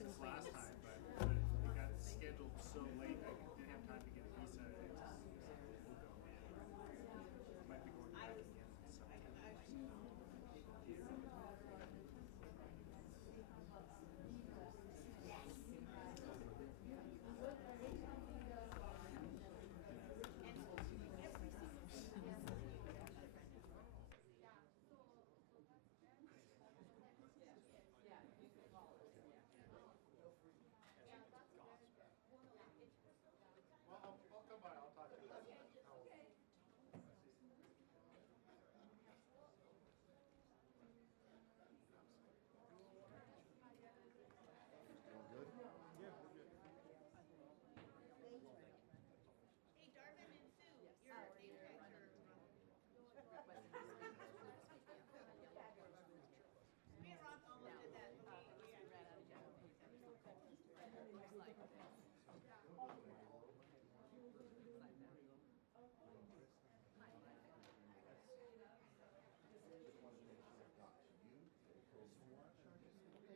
and this claims. last time, but it got scheduled so late I didn't have time to get a visa. It just, we'll go. Might be going back again in September. Well, I'll come by. I'll talk to you about how. Hey, Darvin and Sue, your name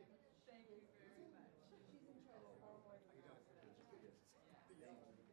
tags are wrong. Me and Ron almost did that, but we ran out of time.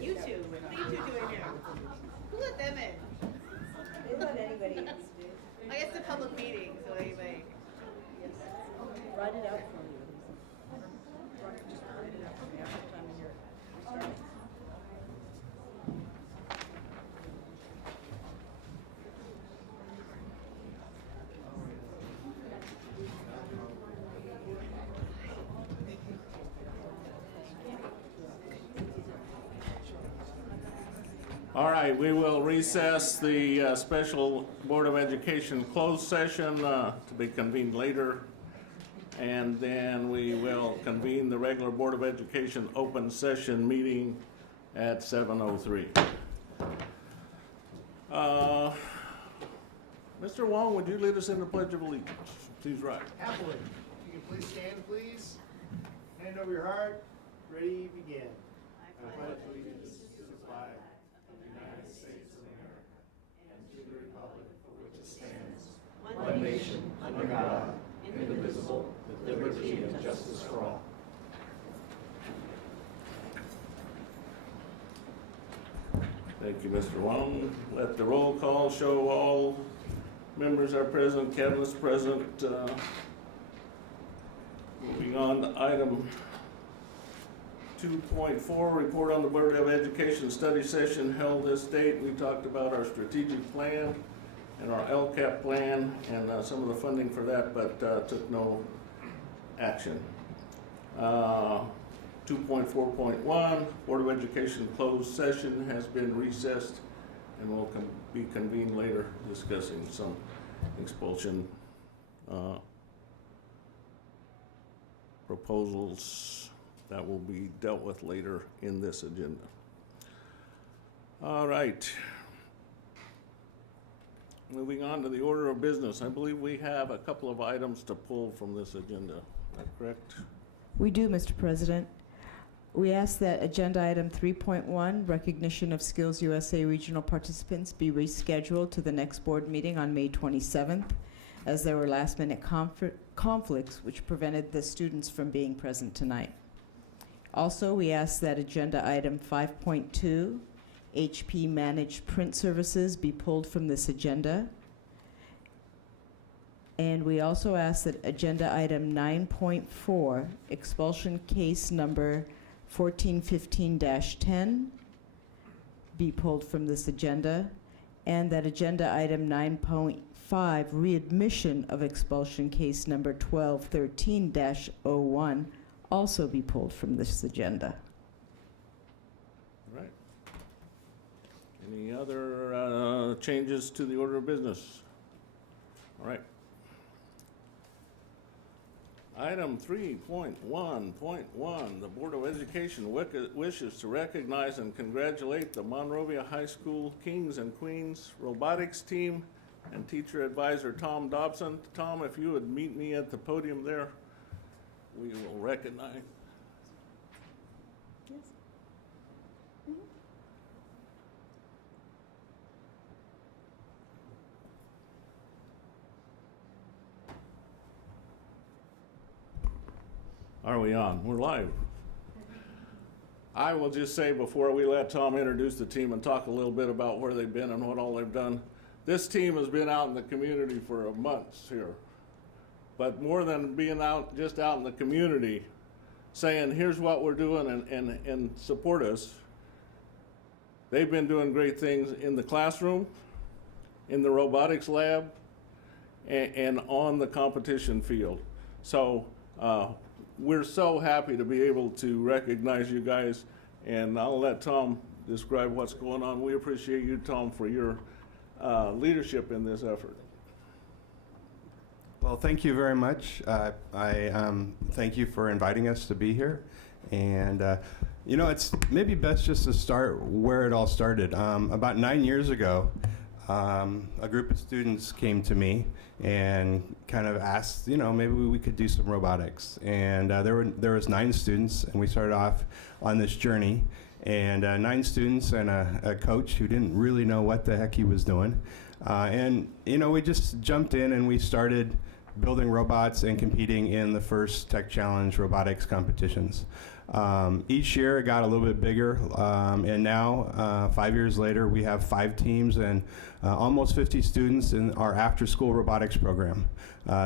You two, what are you two doing here? Who let them in? They let anybody in these days. I guess it's a public meeting, so anybody. Write it out for me. Just write it out for me every time you hear it. Start. All right, we will recess the special Board of Education closed session to be convened later. And then we will convene the regular Board of Education open session meeting at 7:03. Mr. Wong, would you lead us in the Pledge of Allegiance? Please rise. Happily. You can please stand, please. Hand over your heart. Ready, begin. I pledge allegiance to the flag of the United States of America and to the republic for which it stands, one nation, under God, indivisible, with liberty and justice for all. Thank you, Mr. Wong. Let the roll call show all members are present. Kevin is present. Moving on to item 2.4, report on the Board of Education study session held this date. We talked about our strategic plan and our LCAP plan and some of the funding for that, but took no action. 2.4.1, Board of Education closed session has been recessed and will be convened later discussing some expulsion proposals that will be dealt with later in this agenda. All right. Moving on to the order of business. I believe we have a couple of items to pull from this agenda. Is that correct? We do, Mr. President. We ask that agenda item 3.1, recognition of Skills USA regional participants, be rescheduled to the next board meeting on May 27th, as there were last-minute conflicts which prevented the students from being present tonight. Also, we ask that agenda item 5.2, HP managed print services, be pulled from this agenda. And we also ask that agenda item 9.4, expulsion case number 1415-10, be pulled from this agenda, and that agenda item 9.5, readmission of expulsion case number 1213-01, also be pulled from this agenda. All right. Any other changes to the order of business? All right. Item 3.1.1, the Board of Education wishes to recognize and congratulate the Monrovia High School Kings and Queens robotics team and teacher advisor Tom Dobson. Tom, if you would meet me at the podium there, we will recognize. Yes. Are we on? We're live. I will just say before we let Tom introduce the team and talk a little bit about where they've been and what all they've done, this team has been out in the community for months here. But more than being just out in the community, saying here's what we're doing and support us, they've been doing great things in the classroom, in the robotics lab, and on the competition field. So we're so happy to be able to recognize you guys, and I'll let Tom describe what's going on. We appreciate you, Tom, for your leadership in this effort. Well, thank you very much. I thank you for inviting us to be here. And, you know, it's maybe best just to start where it all started. About 9 years ago, a group of students came to me and kind of asked, you know, maybe we could do some robotics. And there was 9 students, and we started off on this journey. And 9 students and a coach who didn't really know what the heck he was doing. And, you know, we just jumped in and we started building robots and competing in the first Tech Challenge robotics competitions. Each year it got a little bit bigger, and now, 5 years later, we have 5 teams and almost 50 students in our after-school robotics program.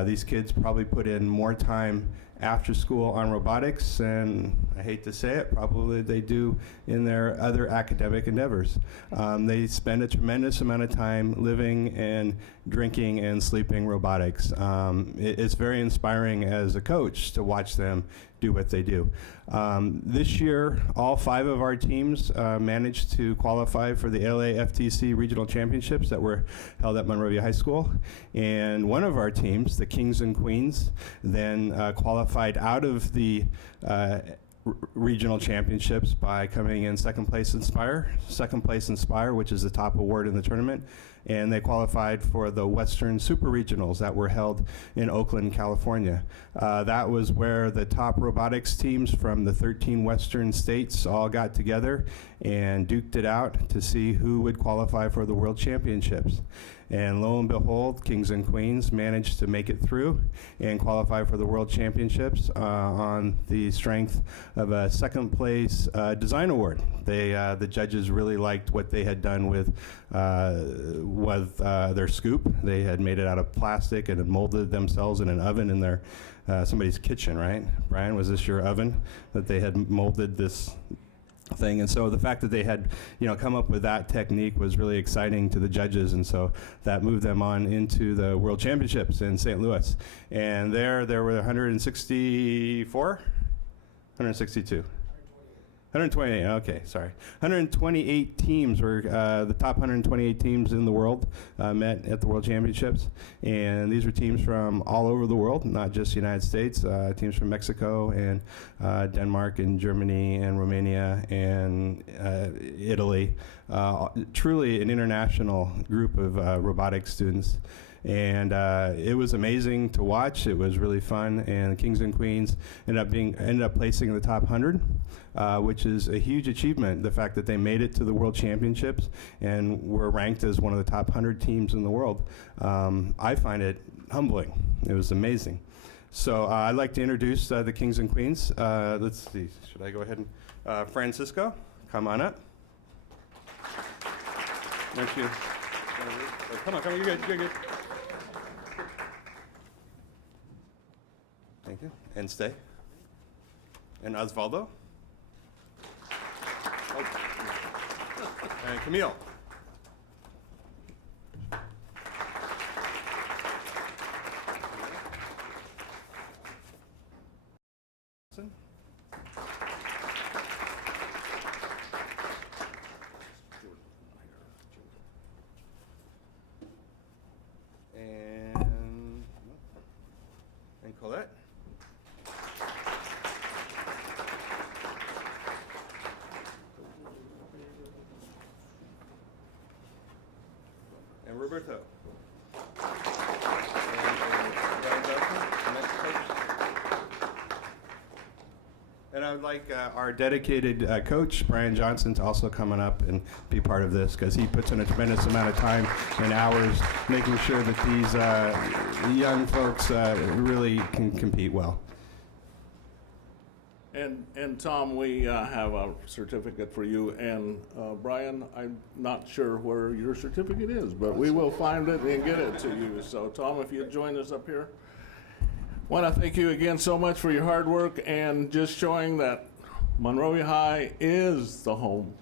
These kids probably put in more time after school on robotics, and I hate to say it, probably they do in their other academic endeavors. They spend a tremendous amount of time living and drinking and sleeping robotics. It's very inspiring as a coach to watch them do what they do. This year, all 5 of our teams managed to qualify for the LAFTC regional championships that were held at Monrovia High School. And one of our teams, the Kings and Queens, then qualified out of the regional championships by coming in second place in Spire, which is the top award in the tournament. And they qualified for the Western Super Regionals that were held in Oakland, California. That was where the top robotics teams from the 13 Western states all got together and duked it out to see who would qualify for the World Championships. And lo and behold, Kings and Queens managed to make it through and qualify for the World Championships on the strength of a second place design award. The judges really liked what they had done with their scoop. They had made it out of plastic and had molded themselves in an oven in their somebody's kitchen, right? Brian, was this your oven that they had molded this thing? And so the fact that they had, you know, come up with that technique was really exciting to the judges, and so that moved them on into the World Championships in St. Louis. And there were 162. 128, okay, sorry. 128 teams were, the top 128 teams in the world met at the World Championships. And these were teams from all over the world, not just the United States, teams from Mexico and Denmark and Germany and Romania and Italy. Truly an international group of robotics students. And it was amazing to watch. It was really fun, and the Kings and Queens ended up placing in the top 100, which is a huge achievement. The fact that they made it to the World Championships and were ranked as one of the top 100 teams in the world, I find it humbling. It was amazing. So I'd like to introduce the Kings and Queens. Let's see, should I go ahead and Francisco, come on up. Thank you. Come on, you're good, you're good. Thank you. And stay. And Osvaldo. And Camille. Bertho. And I would like our dedicated coach, Brian Johnson, to also coming up and be part of this, because he puts in a tremendous amount of time and hours making sure that these young folks really can compete well. And Tom, we have a certificate for you. And Brian, I'm not sure where your certificate is, but we will find it and get it to you. So Tom, if you'd join us up here. Want to thank you again so much for your hard work and just showing that Monrovia High is the home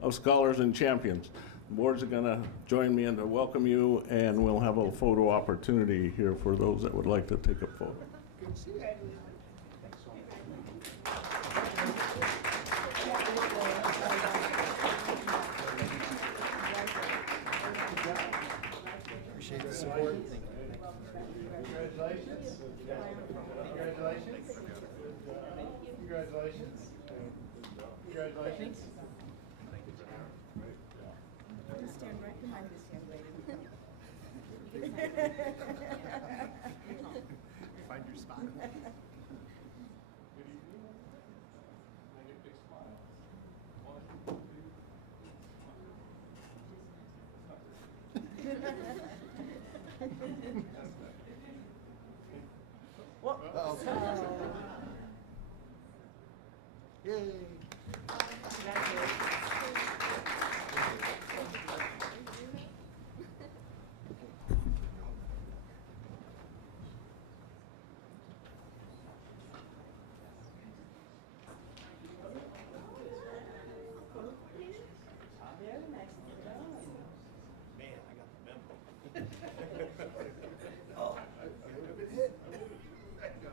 of scholars and champions. The boards are going to join me in to welcome you, and we'll have a photo opportunity here for those that would like to take a photo. Appreciate the support. Congratulations. Congratulations. Congratulations. Congratulations. Stand right behind this young lady. Find your spot. Yay. Man, I got the memo. Oh, I've been hit. Let go.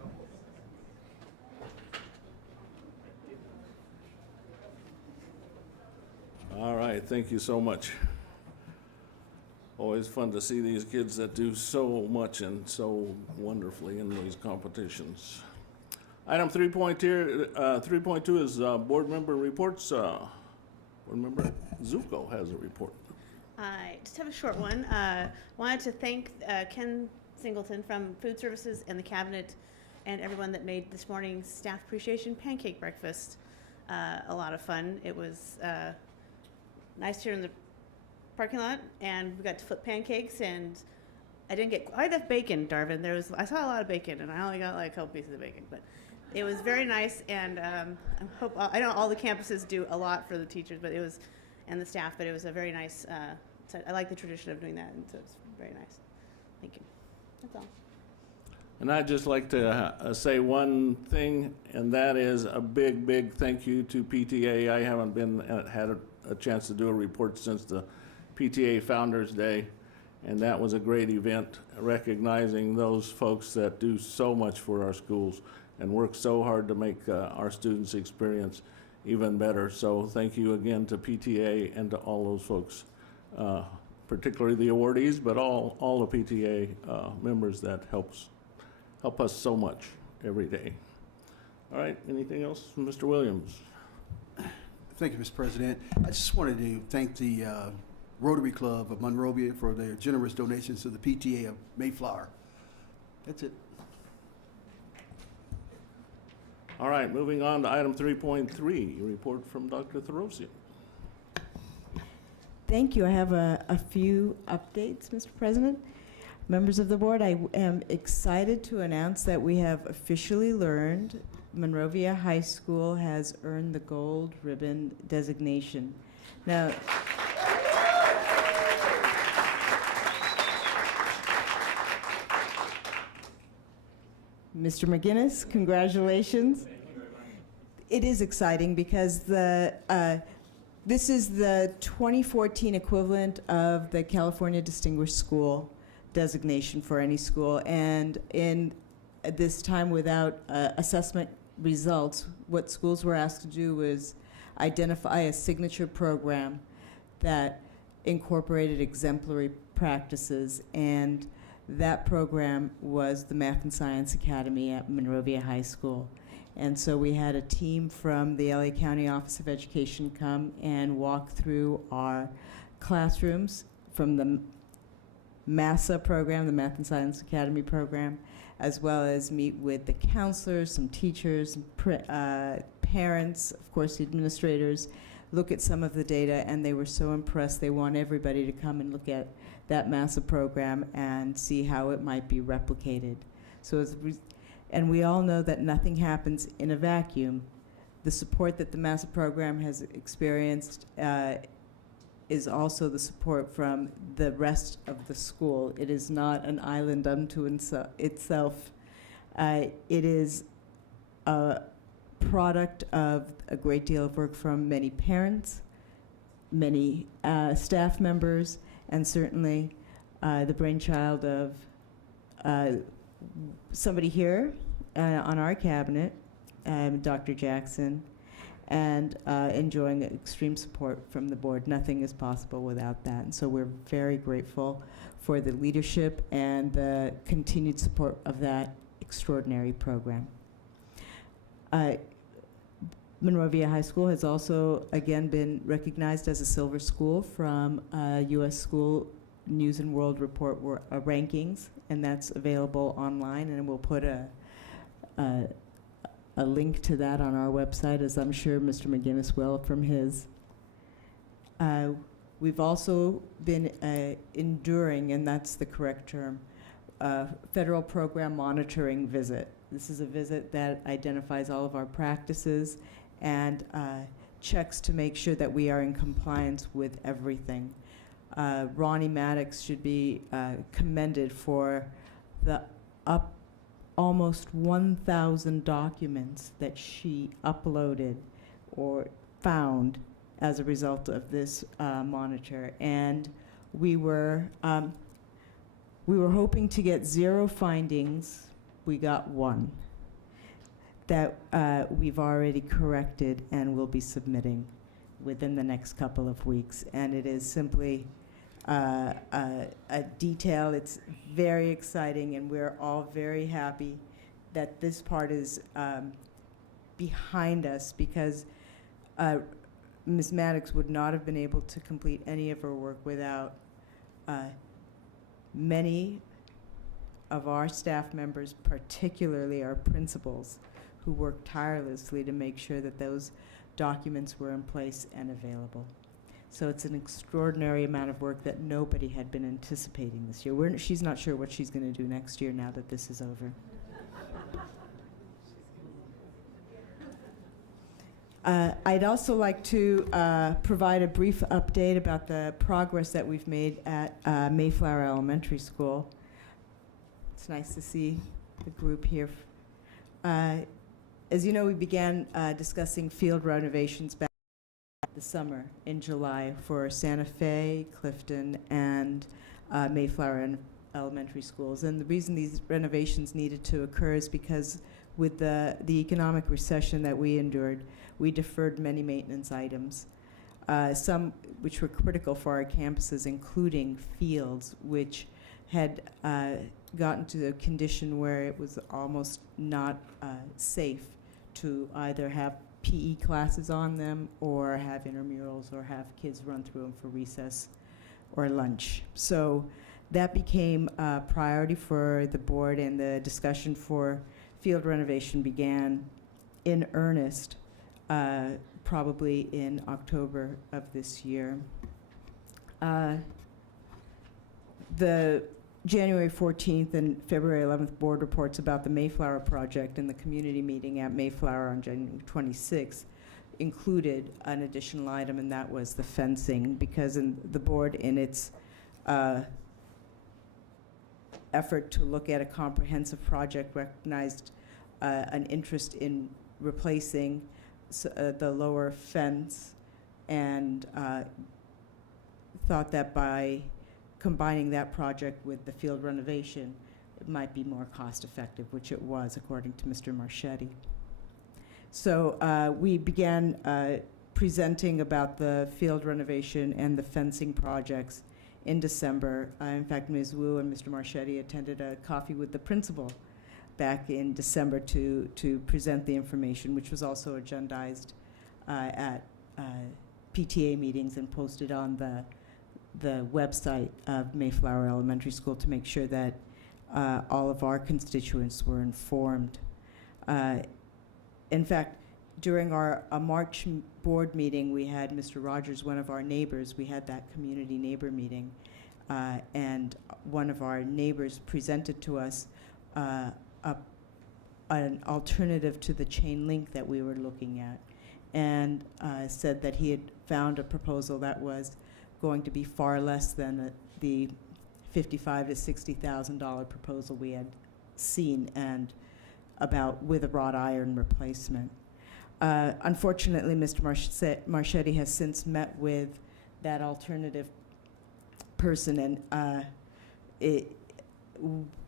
All right, thank you so much. Always fun to see these kids that do so much and so wonderfully in these competitions. Item 3.2 is board member reports. Board member Zuko has a report. I just have a short one. Wanted to thank Ken Singleton from Food Services and the cabinet and everyone that made this morning's staff appreciation pancake breakfast a lot of fun. It was nice here in the parking lot, and we got to flip pancakes, and I didn't get quite enough bacon, Darvin. I saw a lot of bacon, and I only got like a couple pieces of bacon, but it was very nice, and I know all the campuses do a lot for the teachers, but it was, and the staff, but it was a very nice, I like the tradition of doing that, and so it's very nice. Thank you. That's all. And I'd just like to say one thing, and that is a big, big thank you to PTA. I haven't had a chance to do a report since the PTA Founders Day, and that was a great event, recognizing those folks that do so much for our schools and work so hard to make our students' experience even better. So thank you again to PTA and to all those folks, particularly the awardees, but all the PTA members that help us so much every day. All right, anything else from Mr. Williams? Thank you, Mr. President. I just wanted to thank the Rotary Club of Monrovia for their generous donations to the PTA of Mayflower. That's it. All right, moving on to item 3.3, report from Dr. Thorosian. Thank you. I have a few updates, Mr. President. Members of the board, I am excited to announce that we have officially learned Monrovia High School has earned the gold ribbon designation. Now, Mr. McGinnis, congratulations. It is exciting because this is the 2014 equivalent of the California Distinguished School designation for any school. And in this time without assessment results, what schools were asked to do was identify a signature program that incorporated exemplary practices, and that program was the Math and Science Academy at Monrovia High School. And so we had a team from the LA County Office of Education come and walk through our classrooms from the MASA program, the Math and Science Academy program, as well as meet with the counselors, some teachers, parents, of course, the administrators, look at some of the data, and they were so impressed. They want everybody to come and look at that MASA program and see how it might be replicated. So, and we all know that nothing happens in a vacuum. The support that the MASA program has experienced is also the support from the rest of the school. It is not an island unto itself. It is a product of a great deal of work from many parents, many staff members, and certainly the brainchild of somebody here on our cabinet, Dr. Jackson, and enjoying extreme support from the board. Nothing is possible without that. And so we're very grateful for the leadership and the continued support of that extraordinary program. Monrovia High School has also, again, been recognized as a silver school from U.S. School News and World Report rankings, and that's available online, and we'll put a link to that on our website, as I'm sure Mr. McGinnis will from his. We've also been enduring, and that's the correct term, federal program monitoring visit. This is a visit that identifies all of our practices and checks to make sure that we are in compliance with everything. Ronnie Maddox should be commended for the almost 1,000 documents that she uploaded or found as a result of this monitor. And we were hoping to get 0 findings. We got 1 that we've already corrected and will be submitting within the next couple of weeks. And it is simply a detail. It's very exciting, and we're all very happy that this part is behind us, because Ms. Maddox would not have been able to complete any of her work without many of our staff members, particularly our principals, who worked tirelessly to make sure that those documents were in place and available. So it's an extraordinary amount of work that nobody had been anticipating this year. She's not sure what she's going to do next year now that this is over. I'd also like to provide a brief update about the progress that we've made at Mayflower Elementary School. It's nice to see the group here. As you know, we began discussing field renovations back the summer in July for Santa Fe, Clifton, and Mayflower Elementary Schools. And the reason these renovations needed to occur is because with the economic recession that we endured, we deferred many maintenance items, some which were critical for our campuses, including fields, which had gotten to a condition where it was almost not safe to either have PE classes on them or have intramurals or have kids run through them for recess or lunch. So that became a priority for the board, and the discussion for field renovation began in earnest probably in October of this year. The January 14th and February 11th board reports about the Mayflower project and the community meeting at Mayflower on January 26th included an additional item, and that was the fencing, because the board, in its effort to look at a comprehensive project, recognized an interest in replacing the lower fence, and thought that by combining that project with the field renovation, it might be more cost effective, which it was, according to Mr. Marchetti. So we began presenting about the field renovation and the fencing projects in December. In fact, Ms. Wu and Mr. Marchetti attended a coffee with the principal back in December to present the information, which was also agendized at PTA meetings and posted on the the website of Mayflower Elementary School to make sure that all of our constituents were informed. In fact, during our March board meeting, we had Mr. Rogers, one of our neighbors. We had that community neighbor meeting, and one of our neighbors presented to us an alternative to the chain link that we were looking at, and said that he had found a proposal that was going to be far less than the $55,000 to $60,000 proposal we had seen, and about with a wrought iron replacement. Unfortunately, Mr. Marchetti has since met with that alternative person, and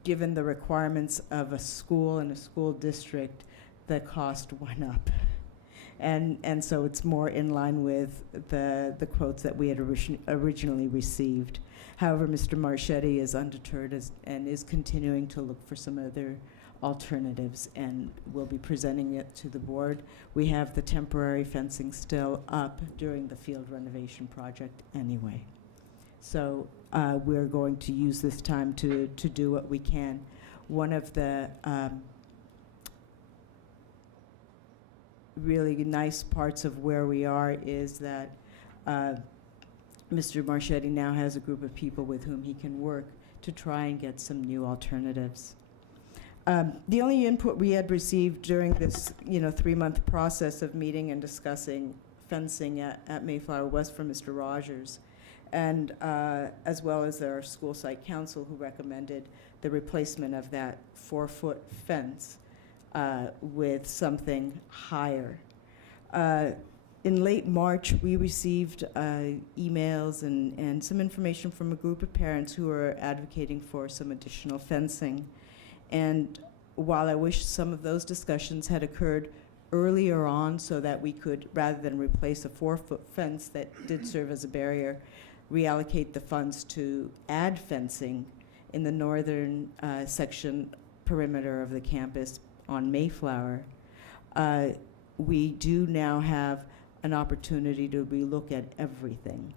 given the requirements of a school and a school district, the cost went up. And so it's more in line with the quotes that we had originally received. However, Mr. Marchetti is undeterred and is continuing to look for some other alternatives, and we'll be presenting it to the board. We have the temporary fencing still up during the field renovation project anyway. So we're going to use this time to do what we can. One of the really nice parts of where we are is that Mr. Marchetti now has a group of people with whom he can work to try and get some new alternatives. The only input we had received during this 3-month process of meeting and discussing fencing at Mayflower was from Mr. Rogers, and as well as our school site council, who recommended the replacement of that 4-foot fence with something higher. In late March, we received emails and some information from a group of parents who are advocating for some additional fencing. And while I wish some of those discussions had occurred earlier on so that we could, rather than replace a 4-foot fence that did serve as a barrier, reallocate the funds to add fencing in the northern section perimeter of the campus on Mayflower, we do now have an opportunity to relook at everything.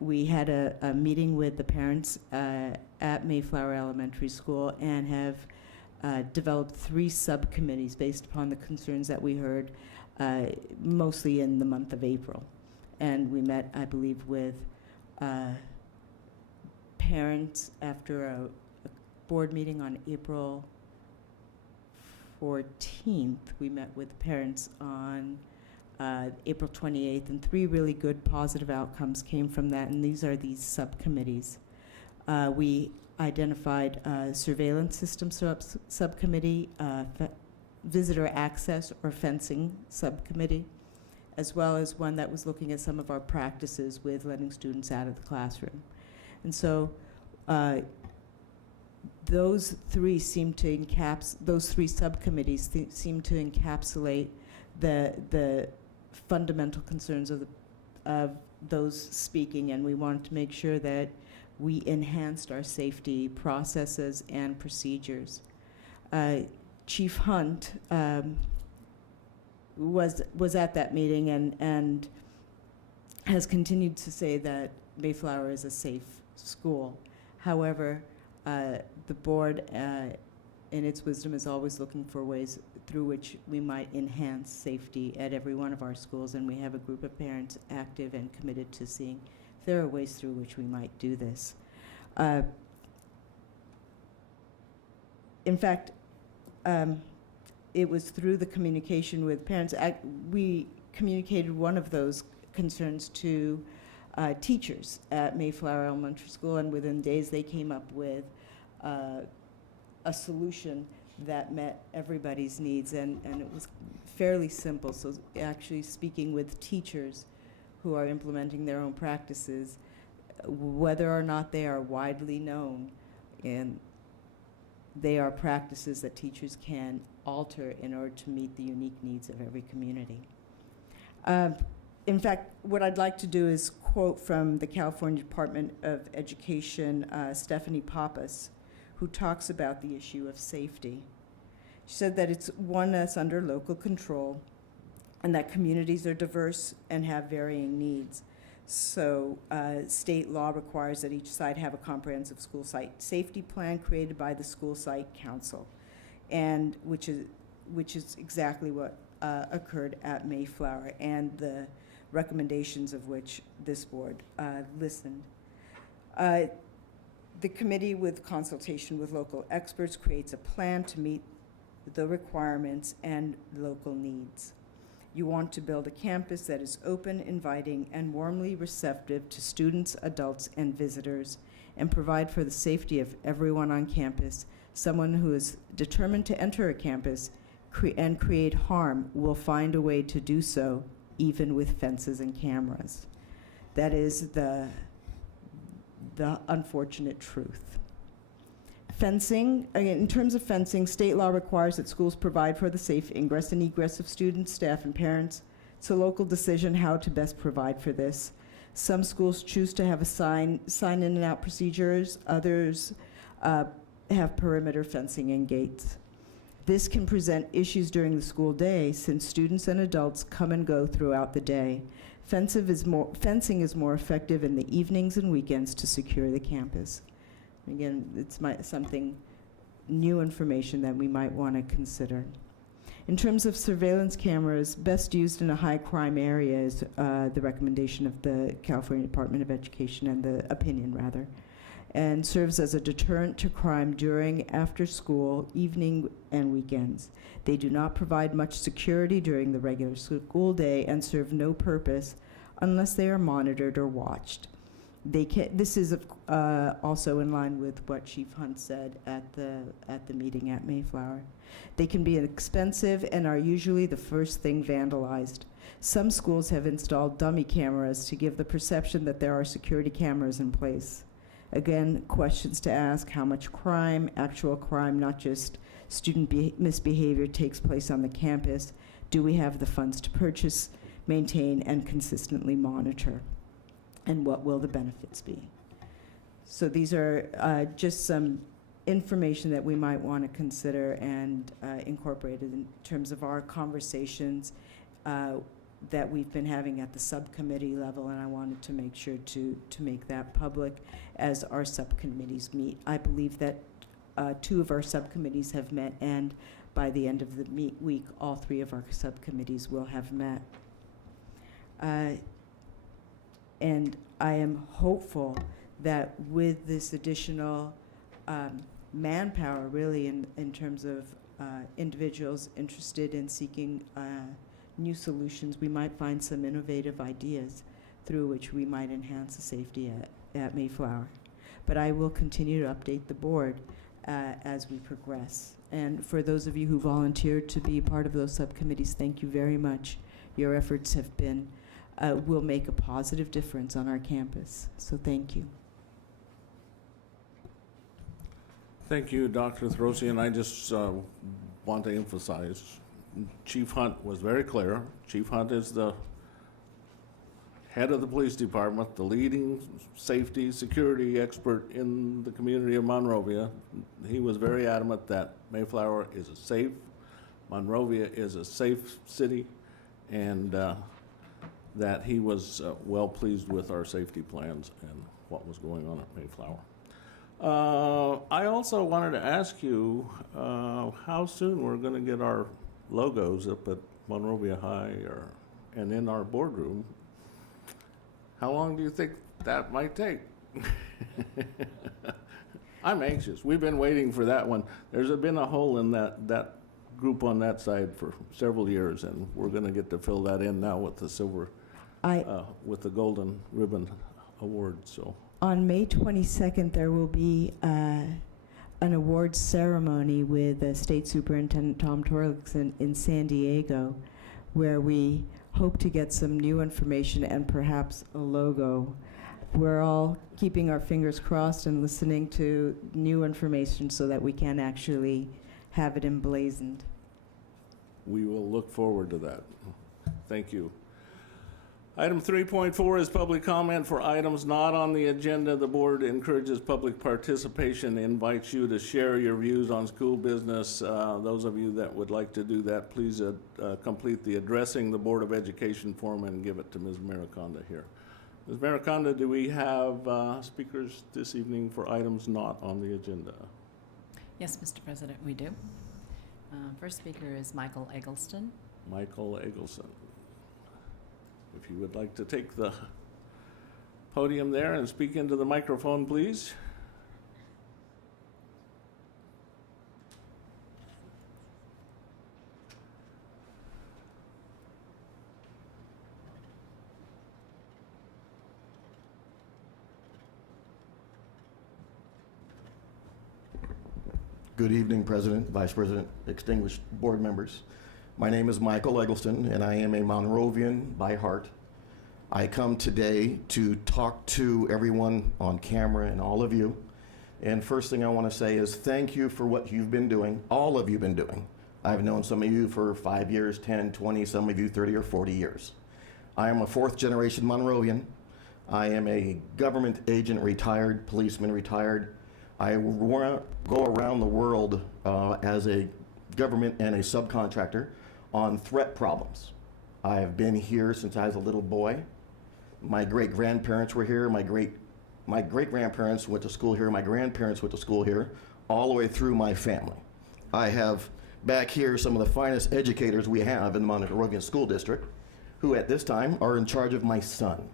We had a meeting with the parents at Mayflower Elementary School and have developed 3 subcommittees based upon the concerns that we heard mostly in the month of April. And we met, I believe, with parents after a board meeting on April 14th. We met with parents on April 28th, and 3 really good positive outcomes came from that, and these are these subcommittees. We identified a surveillance system subcommittee, visitor access or fencing subcommittee, as well as one that was looking at some of our practices with letting students out of the classroom. And so those 3 those 3 subcommittees seem to encapsulate the fundamental concerns of those speaking, and we wanted to make sure that we enhanced our safety processes and procedures. Chief Hunt was at that meeting and has continued to say that Mayflower is a safe school. However, the board, in its wisdom, is always looking for ways through which we might enhance safety at every one of our schools, and we have a group of parents active and committed to seeing if there are ways through which we might do this. In fact, it was through the communication with parents, we communicated one of those concerns to teachers at Mayflower Elementary School, and within days they came up with a solution that met everybody's needs, and it was fairly simple. So actually speaking with teachers who are implementing their own practices, whether or not they are widely known, and they are practices that teachers can alter in order to meet the unique needs of every community. In fact, what I'd like to do is quote from the California Department of Education, Stephanie Pappas, who talks about the issue of safety. She said that it's one that's under local control and that communities are diverse and have varying needs. So state law requires that each site have a comprehensive school site safety plan created by the school site council, and which is exactly what occurred at Mayflower, and the recommendations of which this board listened. The committee, with consultation with local experts, creates a plan to meet the requirements and local needs. You want to build a campus that is open, inviting, and warmly receptive to students, adults, and visitors, and provide for the safety of everyone on campus. Someone who is determined to enter a campus and create harm will find a way to do so, even with fences and cameras. That is the unfortunate truth. Fencing, again, in terms of fencing, state law requires that schools provide for the safe ingress and egress of students, staff, and parents. It's a local decision how to best provide for this. Some schools choose to have a sign in and out procedures. Others have perimeter fencing and gates. This can present issues during the school day since students and adults come and go throughout the day. Fencing is more effective in the evenings and weekends to secure the campus. Again, it's something, new information that we might want to consider. In terms of surveillance cameras, best used in a high crime area is the recommendation of the California Department of Education, and the opinion rather, and serves as a deterrent to crime during, after school, evening, and weekends. They do not provide much security during the regular school day and serve no purpose unless they are monitored or watched. This is also in line with what Chief Hunt said at the meeting at Mayflower. They can be expensive and are usually the first thing vandalized. Some schools have installed dummy cameras to give the perception that there are security cameras in place. Again, questions to ask: how much crime, actual crime, not just student misbehavior, takes place on the campus? Do we have the funds to purchase, maintain, and consistently monitor? And what will the benefits be? So these are just some information that we might want to consider and incorporate in terms of our conversations that we've been having at the subcommittee level, and I wanted to make sure to make that public as our subcommittees meet. I believe that 2 of our subcommittees have met, and by the end of the week, all 3 of our subcommittees will have met. And I am hopeful that with this additional manpower, really, in terms of individuals interested in seeking new solutions, we might find some innovative ideas through which we might enhance the safety at Mayflower. But I will continue to update the board as we progress. And for those of you who volunteered to be part of those subcommittees, thank you very much. Your efforts have been will make a positive difference on our campus. So thank you. Thank you, Dr. Throsian. I just want to emphasize, Chief Hunt was very clear. Chief Hunt is the head of the police department, the leading safety, security expert in the community of Monrovia. He was very adamant that Mayflower is Monrovia is a safe city, and that he was well pleased with our safety plans and what was going on at Mayflower. I also wanted to ask you how soon we're going to get our logos up at Monrovia High and in our boardroom. How long do you think that might take? I'm anxious. We've been waiting for that one. There's been a hole in that group on that side for several years, and we're going to get to fill that in now with the silver, with the Golden Ribbon Award. So on May 22nd, there will be an awards ceremony with State Superintendent Tom Torlakson in San Diego, where we hope to get some new information and perhaps a logo. We're all keeping our fingers crossed and listening to new information so that we can actually have it emblazoned. we will look forward to that. Thank you. Item 3.4 is public comment for items not on the agenda. The board encourages public participation, invites you to share your views on school business. Those of you that would like to do that, please complete the Addressing the Board of Education form and give it to Ms. Miraconda here. Ms. Mariconda, do we have speakers this evening for items not on the agenda? Yes, Mr. President, we do. First speaker is Michael Eggleston. Michael Eggleston. If you would like to take the podium there and speak into the microphone, please. Good evening, President, Vice President, distinguished board members. My name is Michael Eggleston, and I am a Monrovian by heart. I come today to talk to everyone on camera and all of you. And first thing I want to say is thank you for what you've been doing, all of you been doing. I've known some of you for 5 years, 10, 20, some of you 30 or 40 years. I am a fourth generation Monrovian. I am a government agent retired, policeman retired. I go around the world as a government and a subcontractor on threat problems. I have been here since I was a little boy. My great-grandparents were here. My great-grandparents went to school here. My grandparents went to school here, all the way through my family. I have back here some of the finest educators we have in the Monrovian School District, who at this time are in charge of my son,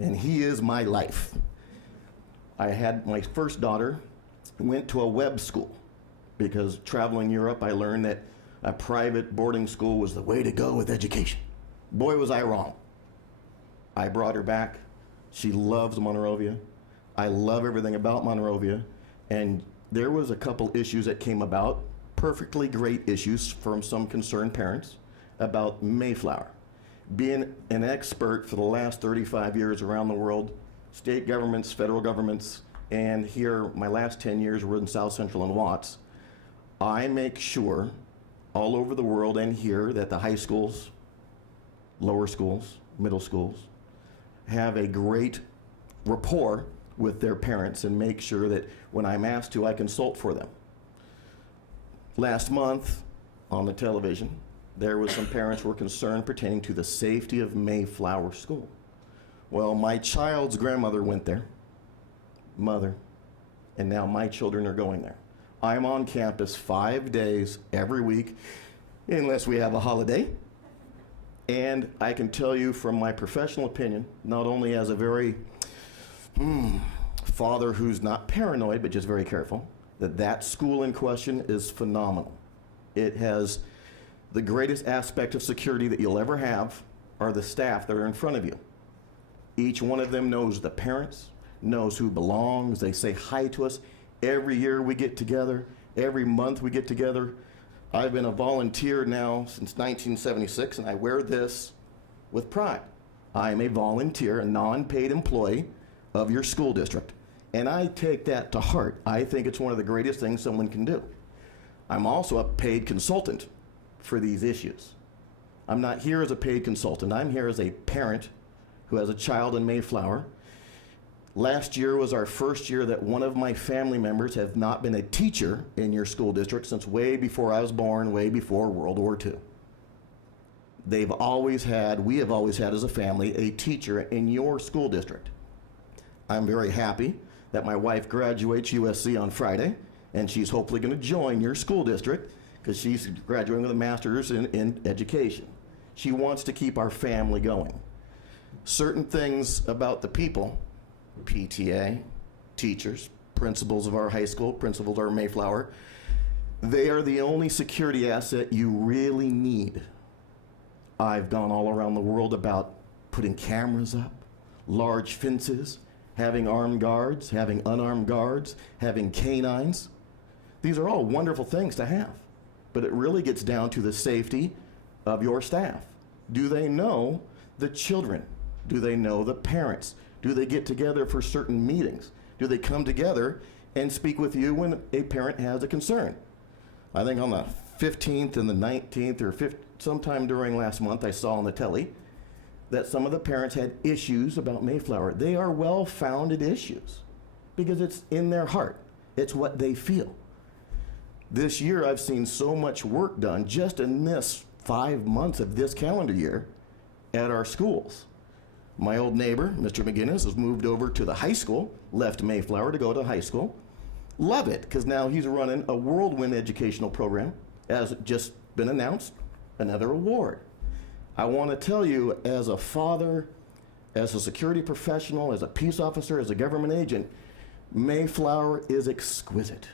and he is my life. I had my first daughter went to a web school because traveling Europe, I learned that a private boarding school was the way to go with education. Boy, was I wrong. I brought her back. She loves Monrovia. I love everything about Monrovia. And there was a couple issues that came about, perfectly great issues from some concerned parents about Mayflower. Being an expert for the last 35 years around the world, state governments, federal governments, and here my last 10 years were in South Central and Watts, I make sure all over the world and here that the high schools, lower schools, middle schools have a great rapport with their parents and make sure that when I'm asked to, I consult for them. Last month on the television, there was some parents who were concerned pertaining to the safety of Mayflower School. Well, my child's grandmother went there, mother, and now my children are going there. I'm on campus 5 days every week, unless we have a holiday. And I can tell you from my professional opinion, not only as a very father who's not paranoid, but just very careful, that school in question is phenomenal. It has the greatest aspect of security that you'll ever have are the staff that are in front of you. Each one of them knows the parents, knows who belongs. They say hi to us. Every year we get together. Every month we get together. I've been a volunteer now since 1976, and I wear this with pride. I am a volunteer, a non-paid employee of your school district, and I take that to heart. I think it's one of the greatest things someone can do. I'm also a paid consultant for these issues. I'm not here as a paid consultant. I'm here as a parent who has a child in Mayflower. Last year was our first year that one of my family members have not been a teacher in your school district since way before I was born, way before World War II. We have always had as a family, a teacher in your school district. I'm very happy that my wife graduates USC on Friday, and she's hopefully going to join your school district because she's graduating with a master's in education. She wants to keep our family going. Certain things about the people, PTA, teachers, principals of our high school, principals of our Mayflower, they are the only security asset you really need. I've gone all around the world about putting cameras up, large fences, having armed guards, having unarmed guards, having canines. These are all wonderful things to have, but it really gets down to the safety of your staff. Do they know the children? Do they know the parents? Do they get together for certain meetings? Do they come together and speak with you when a parent has a concern? I think on the 15th and the 19th or sometime during last month, I saw on the telly that some of the parents had issues about Mayflower. They are well-founded issues because it's in their heart. It's what they feel. This year, I've seen so much work done just in this 5 months of this calendar year at our schools. My old neighbor, Mr. McGinnis, has moved over to the high school, left Mayflower to go to high school. Love it, because now he's running a whirlwind educational program, as just been announced, another award. I want to tell you, as a father, as a security professional, as a peace officer, as a government agent, Mayflower is exquisite.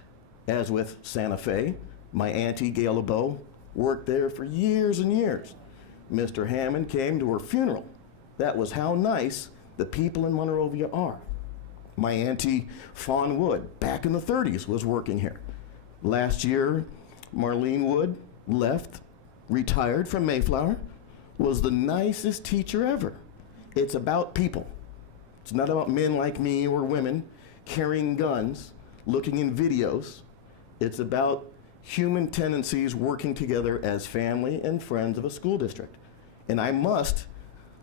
As with Santa Fe, my auntie Gail LeBeau worked there for years and years. Mr. Hammond came to her funeral. That was how nice the people in Monrovia are. My auntie Fawn Wood, back in the 30s, was working here. Last year, Marlene Wood left, retired from Mayflower, was the nicest teacher ever. It's about people. It's not about men like me or women carrying guns, looking in videos. It's about human tendencies working together as family and friends of a school district. And I must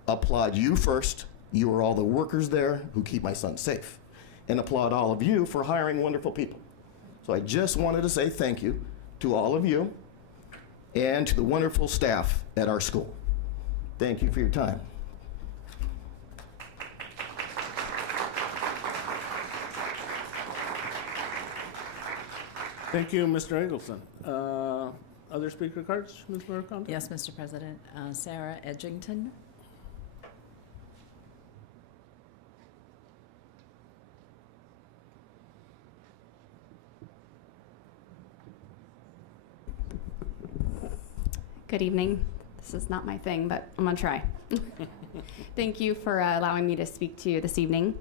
applaud you first. You are all the workers there who keep my son safe. And applaud all of you for hiring wonderful people. So I just wanted to say thank you to all of you and to the wonderful staff at our school. Thank you for your time. Thank you, Mr. Eggleston. Other speaker cards, Ms. Murakonda? Yes, Mr. President. Sarah Edgington. Good evening. This is not my thing, but I'm gonna try. Thank you for allowing me to speak to you this evening.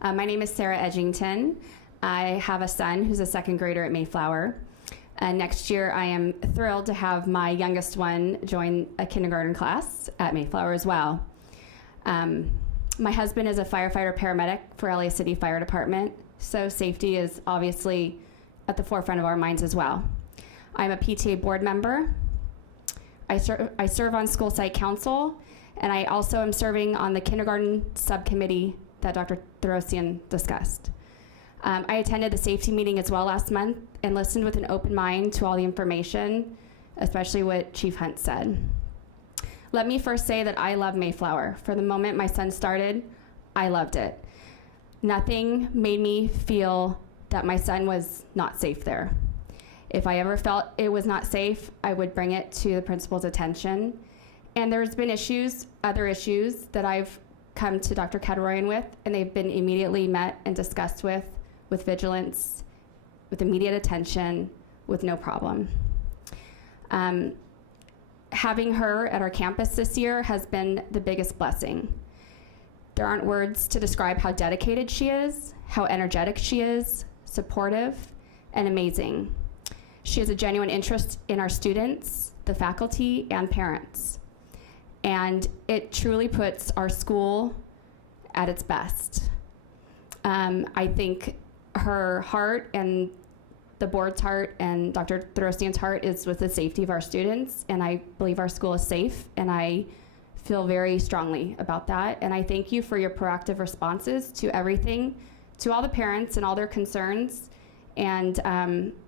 My name is Sarah Edgington. I have a son who's a second grader at Mayflower. Next year, I am thrilled to have my youngest one join a kindergarten class at Mayflower as well. My husband is a firefighter paramedic for LA City Fire Department, so safety is obviously at the forefront of our minds as well. I'm a PTA board member. I serve on school site council, and I also am serving on the kindergarten subcommittee that Dr. Therosian discussed. I attended the safety meeting as well last month and listened with an open mind to all the information, especially what Chief Hunt said. Let me first say that I love Mayflower. For the moment my son started, I loved it. Nothing made me feel that my son was not safe there. If I ever felt it was not safe, I would bring it to the principal's attention. And there's been other issues that I've come to Dr. Kadoroyan with, and they've been immediately met and discussed with vigilance, with immediate attention, with no problem. Having her at our campus this year has been the biggest blessing. There aren't words to describe how dedicated she is, how energetic she is, supportive, and amazing. She has a genuine interest in our students, the faculty, and parents. And it truly puts our school at its best. I think her heart and the board's heart and Dr. Therosian's heart is with the safety of our students, and I believe our school is safe, and I feel very strongly about that. And I thank you for your proactive responses to everything, to all the parents and all their concerns. And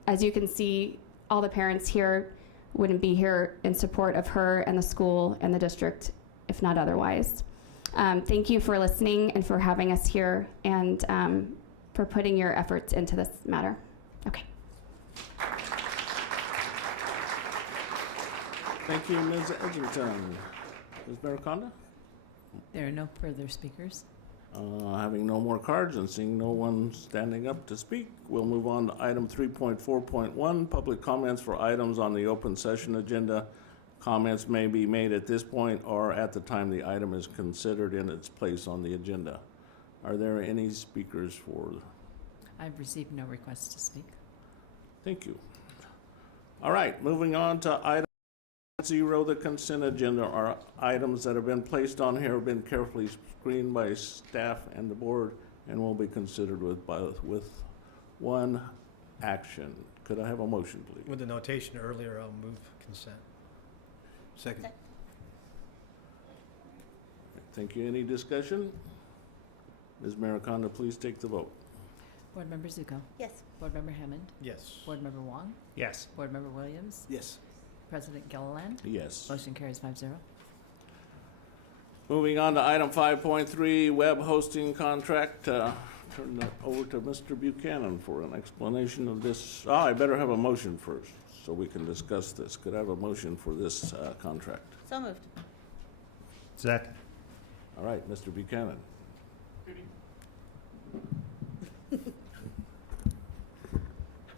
as you can see, all the parents here wouldn't be here in support of her and the school and the district if not otherwise. Thank you for listening and for having us here, and for putting your efforts into this matter. Okay. Thank you, Ms. Edgerton. Ms. Murakonda? There are no further speakers. Having no more cards and seeing no one standing up to speak, we'll move on to item 3.4.1, public comments for items on the open session agenda. Comments may be made at this point or at the time the item is considered in its place on the agenda. Are there any speakers for? I've received no requests to speak. Thank you. All right, moving on to item 0, the consent agenda. Are items that have been placed on here have been carefully screened by staff and the board and will be considered with one action. Could I have a motion, please? With the notation earlier, I'll move consent. Second. Thank you. Any discussion? Ms. Murakonda, please take the vote. Board Member Zuko. Yes. Board Member Hammond. Yes. Board Member Wong. Yes. Board Member Williams. Yes. President Gilliland. Yes. Motion carries 5-0. Moving on to item 5.3, web hosting contract. Turn that over to Mr. Buchanan for an explanation of this. I better have a motion first so we can discuss this. Could I have a motion for this contract? So moved. Second. All right, Mr. Buchanan.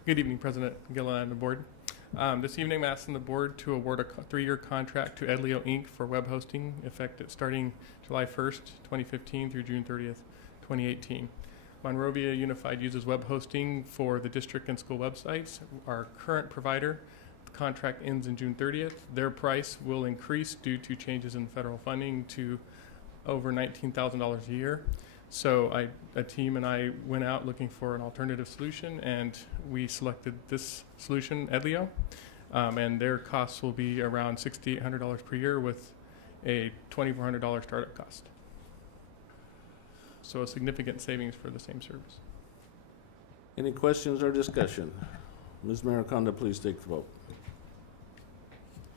Good evening, President Gilliland and the board. This evening, I'm asking the board to award a 3-year contract to Edleo Inc. for web hosting effective starting July 1st, 2015 through June 30th, 2018. Monrovia Unified uses web hosting for the district and school websites. Our current provider, the contract ends in June 30th. Their price will increase due to changes in federal funding to over $19,000 a year. So a team and I went out looking for an alternative solution, and we selected this solution, Edleo, and their costs will be around $6,800 per year with a $2,400 startup cost. So a significant savings for the same service. Any questions or discussion? Ms. Mariconda, please take the vote.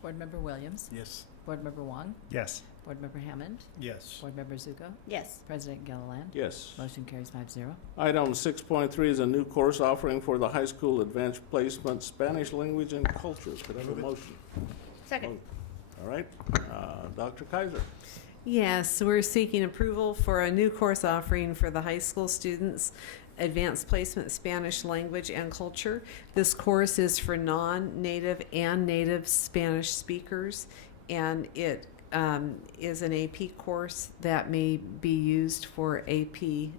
Board Member Williams. Yes. Board Member Wong. Yes. Board Member Hammond. Yes. Board Member Zuko. Yes. President Gilliland. Yes. Motion carries 5-0. Item 6.3 is a new course offering for the high school advanced placement Spanish language and culture. Could I have a motion? Second. All right, Dr. Kaiser. Yes, we're seeking approval for a new course offering for the high school students, Advanced Placement Spanish Language and Culture. This course is for non-native and native Spanish speakers, and it is an AP course that may be used for AP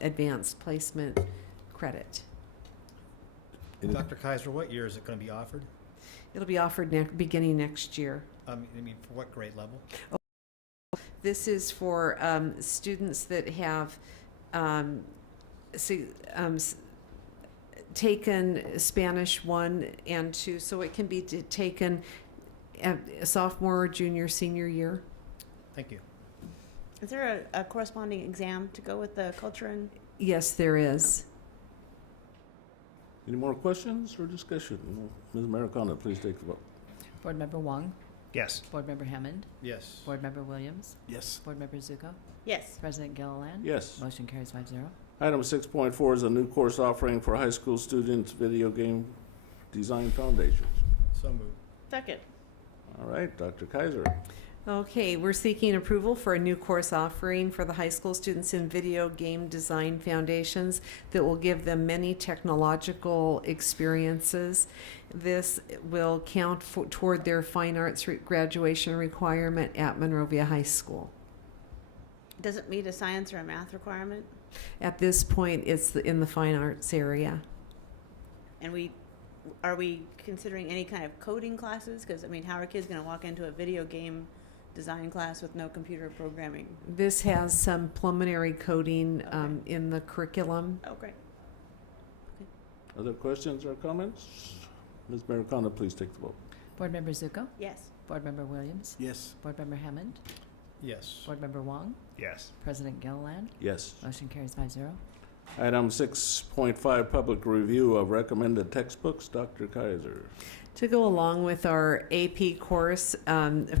Advanced Placement credit. Dr. Kaiser, what year is it going to be offered? It'll be offered beginning next year. I mean, for what grade level? This is for students that have taken Spanish 1 and 2, so it can be taken at sophomore, junior, senior year. Thank you. Is there a corresponding exam to go with the culture and? Yes, there is. Any more questions or discussion? Ms. Mariconda, please take the vote. Board Member Wong. Yes. Board Member Hammond. Yes. Board Member Williams. Yes. Board Member Zuko. Yes. President Gilliland. Yes. Motion carries 5-0. Item 6.4 is a new course offering for high school students video game design foundation. So moved. Second. All right, Dr. Kaiser. Okay, we're seeking approval for a new course offering for the high school students in video game design foundations that will give them many technological experiences. This will count toward their fine arts graduation requirement at Monrovia High School. Does it meet a science or a math requirement? At this point, it's in the fine arts area. And are we considering any kind of coding classes? Because, I mean, how are kids going to walk into a video game design class with no computer programming? This has some preliminary coding in the curriculum. Oh, great. Other questions or comments? Ms. Mariconda, please take the vote. Board Member Zuko. Yes. Board Member Williams. Yes. Board Member Hammond. Yes. Board Member Wong. Yes. President Gilliland. Yes. Motion carries 5-0. Item 6.5, public review of recommended textbooks. Dr. Kaiser. To go along with our AP course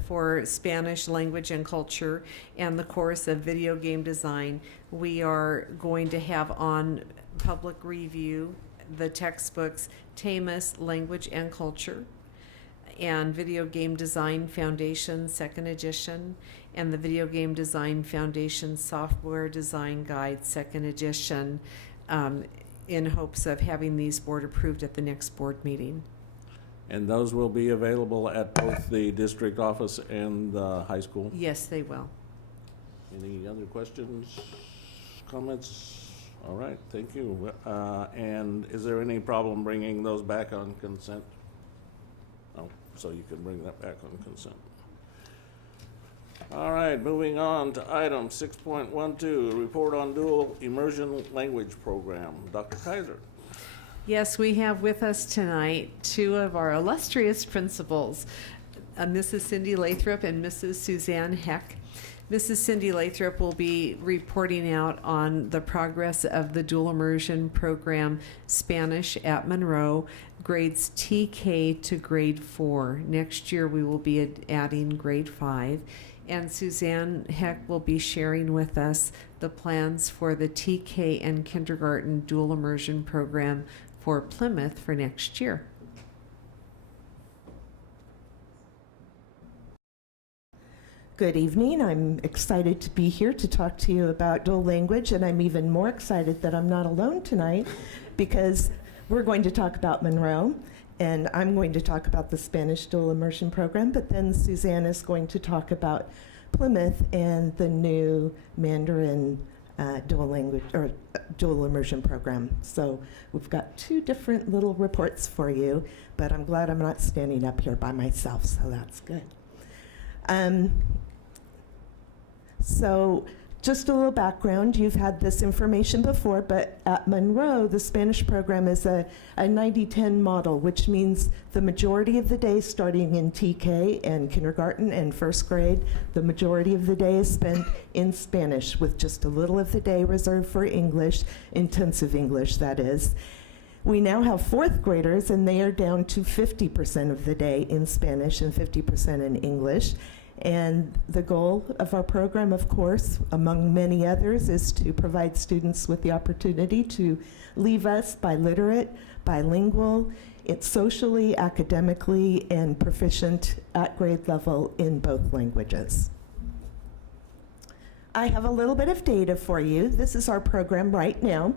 for Spanish language and culture and the course of video game design, we are going to have on public review the textbooks TAMUS Language and Culture and Video Game Design Foundation 2nd edition and the Video Game Design Foundation Software Design Guide 2nd edition in hopes of having these board approved at the next board meeting. And those will be available at both the district office and the high school? Yes, they will. Any other questions, comments? All right, thank you. And is there any problem bringing those back on consent? No, so you can bring that back on consent. All right, moving on to item 6.12, report on dual immersion language program. Dr. Kaiser. Yes, we have with us tonight two of our illustrious principals, Mrs. Cindy Lathrop and Mrs. Suzanne Heck. Mrs. Cindy Lathrop will be reporting out on the progress of the dual immersion program Spanish at Monroe, grades TK to grade 4. Next year we will be adding grade 5. and Suzanne Heck will be sharing with us the plans for the TK and kindergarten dual immersion program for Plymouth for next year. Good evening. I'm excited to be here to talk to you about dual language, and I'm even more excited that I'm not alone tonight because we're going to talk about Monroe, and I'm going to talk about the Spanish dual immersion program, but then Suzanne is going to talk about Plymouth and the new Mandarin dual language or dual immersion program. So we've got two different little reports for you, but I'm glad I'm not standing up here by myself, so that's good. So just a little background, you've had this information before, but at Monroe, the Spanish program is a 90-10 model, which means the majority of the day starting in TK and kindergarten and first grade, the majority of the day is spent in Spanish with just a little of the day reserved for English, intensive English that is. We now have fourth graders, and they are down to 50% of the day in Spanish and 50% in English. And the goal of our program, of course, among many others, is to provide students with the opportunity to leave us biliterate, bilingual, it's socially, academically, and proficient at grade level in both languages. I have a little bit of data for you. This is our program right now.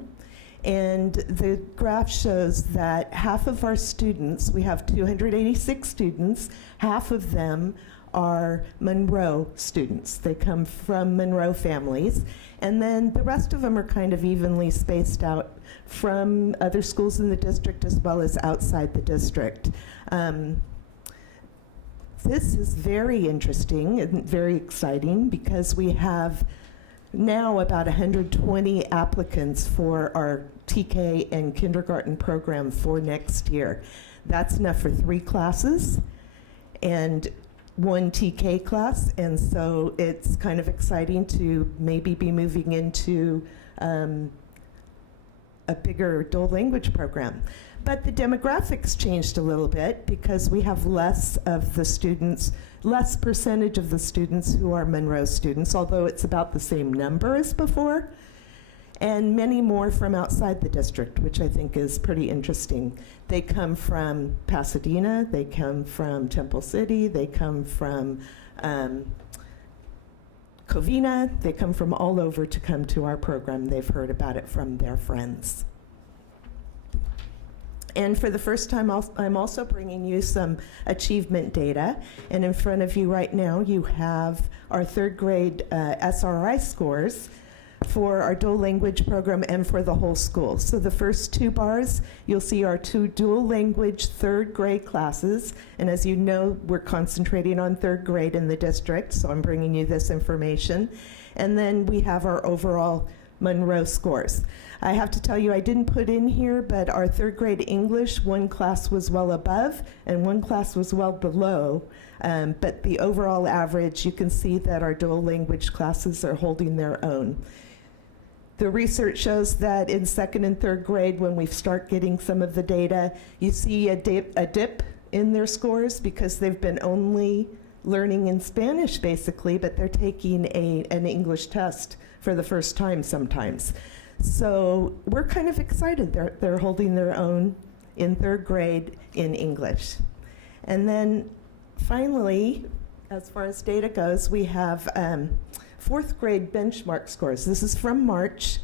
And the graph shows that half of our students, we have 286 students, half of them are Monroe students. They come from Monroe families. And then the rest of them are kind of evenly spaced out from other schools in the district as well as outside the district. This is very interesting and very exciting because we have now about 120 applicants for our TK and kindergarten program for next year. That's enough for 3 classes and 1 TK class, and so it's kind of exciting to maybe be moving into a bigger dual language program. But the demographics changed a little bit because we have less of the students, less percentage of the students who are Monroe students, although it's about the same number as before, and many more from outside the district, which I think is pretty interesting. They come from Pasadena, they come from Temple City, they come from Covina, they come from all over to come to our program. They've heard about it from their friends. And for the first time, I'm also bringing you some achievement data. And in front of you right now, you have our 3rd grade SRI scores for our dual language program and for the whole school. So the first 2 bars, you'll see our 2 dual language 3rd grade classes. And as you know, we're concentrating on 3rd grade in the district, so I'm bringing you this information. And then we have our overall Monroe scores. I have to tell you, I didn't put in here, but our 3rd grade English, 1 class was well above and 1 class was well below. But the overall average, you can see that our dual language classes are holding their own. The research shows that in 2nd and 3rd grade, when we start getting some of the data, you see a dip in their scores because they've been only learning in Spanish, basically, but they're taking an English test for the first time sometimes. So we're kind of excited. They're holding their own in 3rd grade in English. And then finally, as far as data goes, we have 4th grade benchmark scores. This is from March,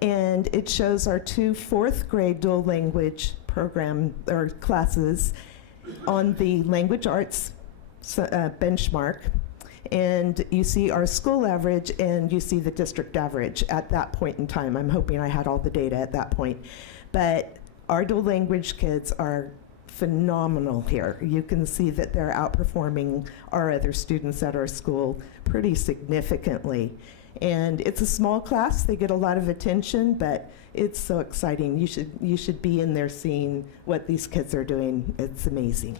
and it shows our 2 4th grade dual language program or classes on the language arts benchmark. And you see our school average and you see the district average at that point in time. I'm hoping I had all the data at that point. But our dual language kids are phenomenal here. You can see that they're outperforming our other students at our school pretty significantly. And it's a small class, they get a lot of attention, but it's so exciting. You should be in there seeing what these kids are doing. It's amazing.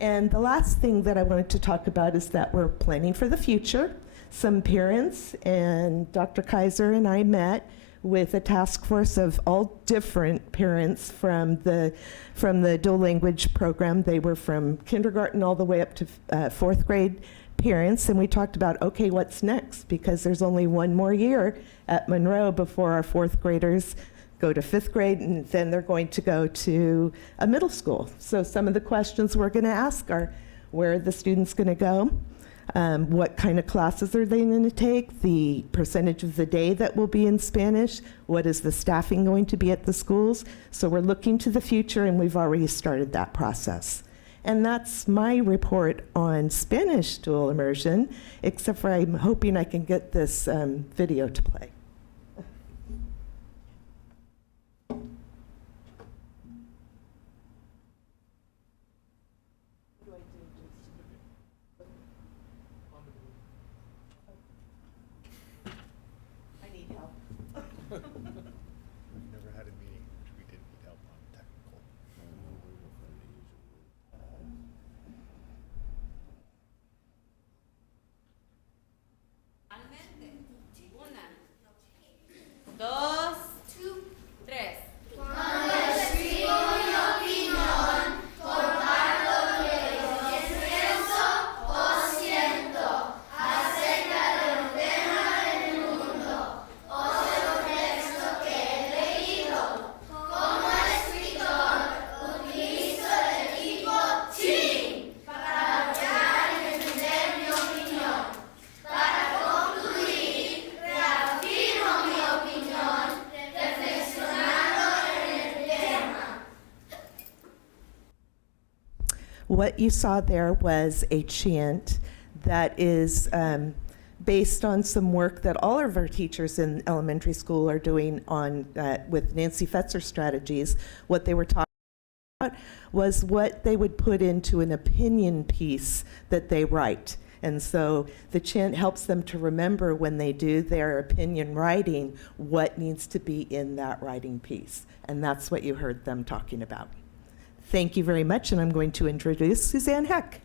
And the last thing that I wanted to talk about is that we're planning for the future. Some parents and Dr. Kaiser and I met with a task force of all different parents from the dual language program. They were from kindergarten all the way up to fourth grade parents, and we talked about, okay, what's next? Because there's only one more year at Monroe before our fourth graders go to fifth grade, and then they're going to go to a middle school. So some of the questions we're going to ask are, where are the students going to go? What kind of classes are they going to take? The percentage of the day that will be in Spanish? What is the staffing going to be at the schools? So we're looking to the future, and we've already started that process. And that's my report on Spanish dual immersion, except for I'm hoping I can get this video to play. We've never had a meeting in which we didn't need help on technical. Dos, tres. What you saw there was a chant that is based on some work that all of our teachers in elementary school are doing on with Nancy Fetzer strategies. What they were talking about was what they would put into an opinion piece that they write. And so the chant helps them to remember when they do their opinion writing what needs to be in that writing piece. And that's what you heard them talking about. Thank you very much, and I'm going to introduce Suzanne Heck.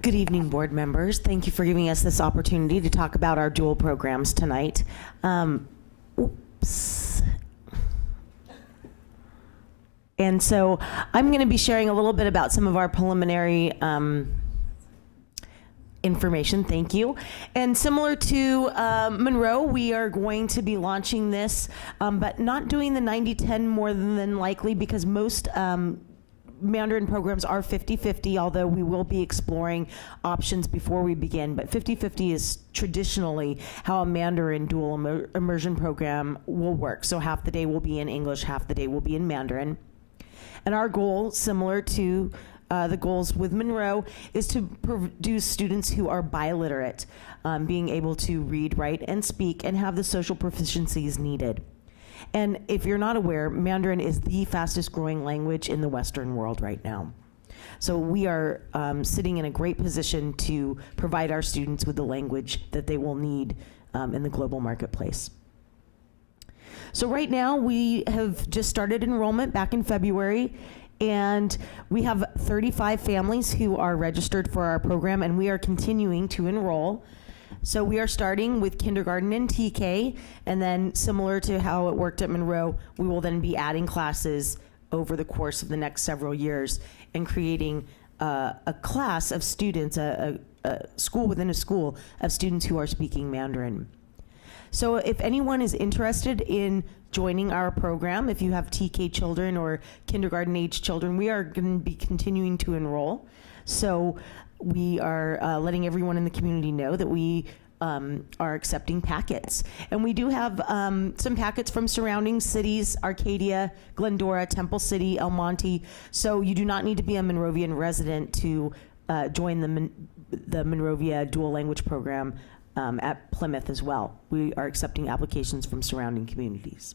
Good evening, board members. Thank you for giving us this opportunity to talk about our dual programs tonight. Oops. And so I'm going to be sharing a little bit about some of our preliminary information. Thank you. And similar to Monroe, we are going to be launching this, but not doing the 90-10 more than likely, because most Mandarin programs are 50-50, although we will be exploring options before we begin. But 50-50 is traditionally how a Mandarin dual immersion program will work. So half the day will be in English, half the day will be in Mandarin. And our goal, similar to the goals with Monroe, is to produce students who are biliterate, being able to read, write, and speak, and have the social proficiencies needed. And if you're not aware, Mandarin is the fastest growing language in the Western world right now. So we are sitting in a great position to provide our students with the language that they will need in the global marketplace. So right now, we have just started enrollment back in February, and we have 35 families who are registered for our program, and we are continuing to enroll. So we are starting with kindergarten and TK, and then similar to how it worked at Monroe, we will then be adding classes over the course of the next several years and creating a class of students, a school within a school of students who are speaking Mandarin. So if anyone is interested in joining our program, if you have TK children or kindergarten age children, we are going to be continuing to enroll. So we are letting everyone in the community know that we are accepting packets. And we do have some packets from surrounding cities, Arcadia, Glendora, Temple City, El Monte. So you do not need to be a Monrovian resident to join the Monrovia dual language program at Plymouth as well. We are accepting applications from surrounding communities.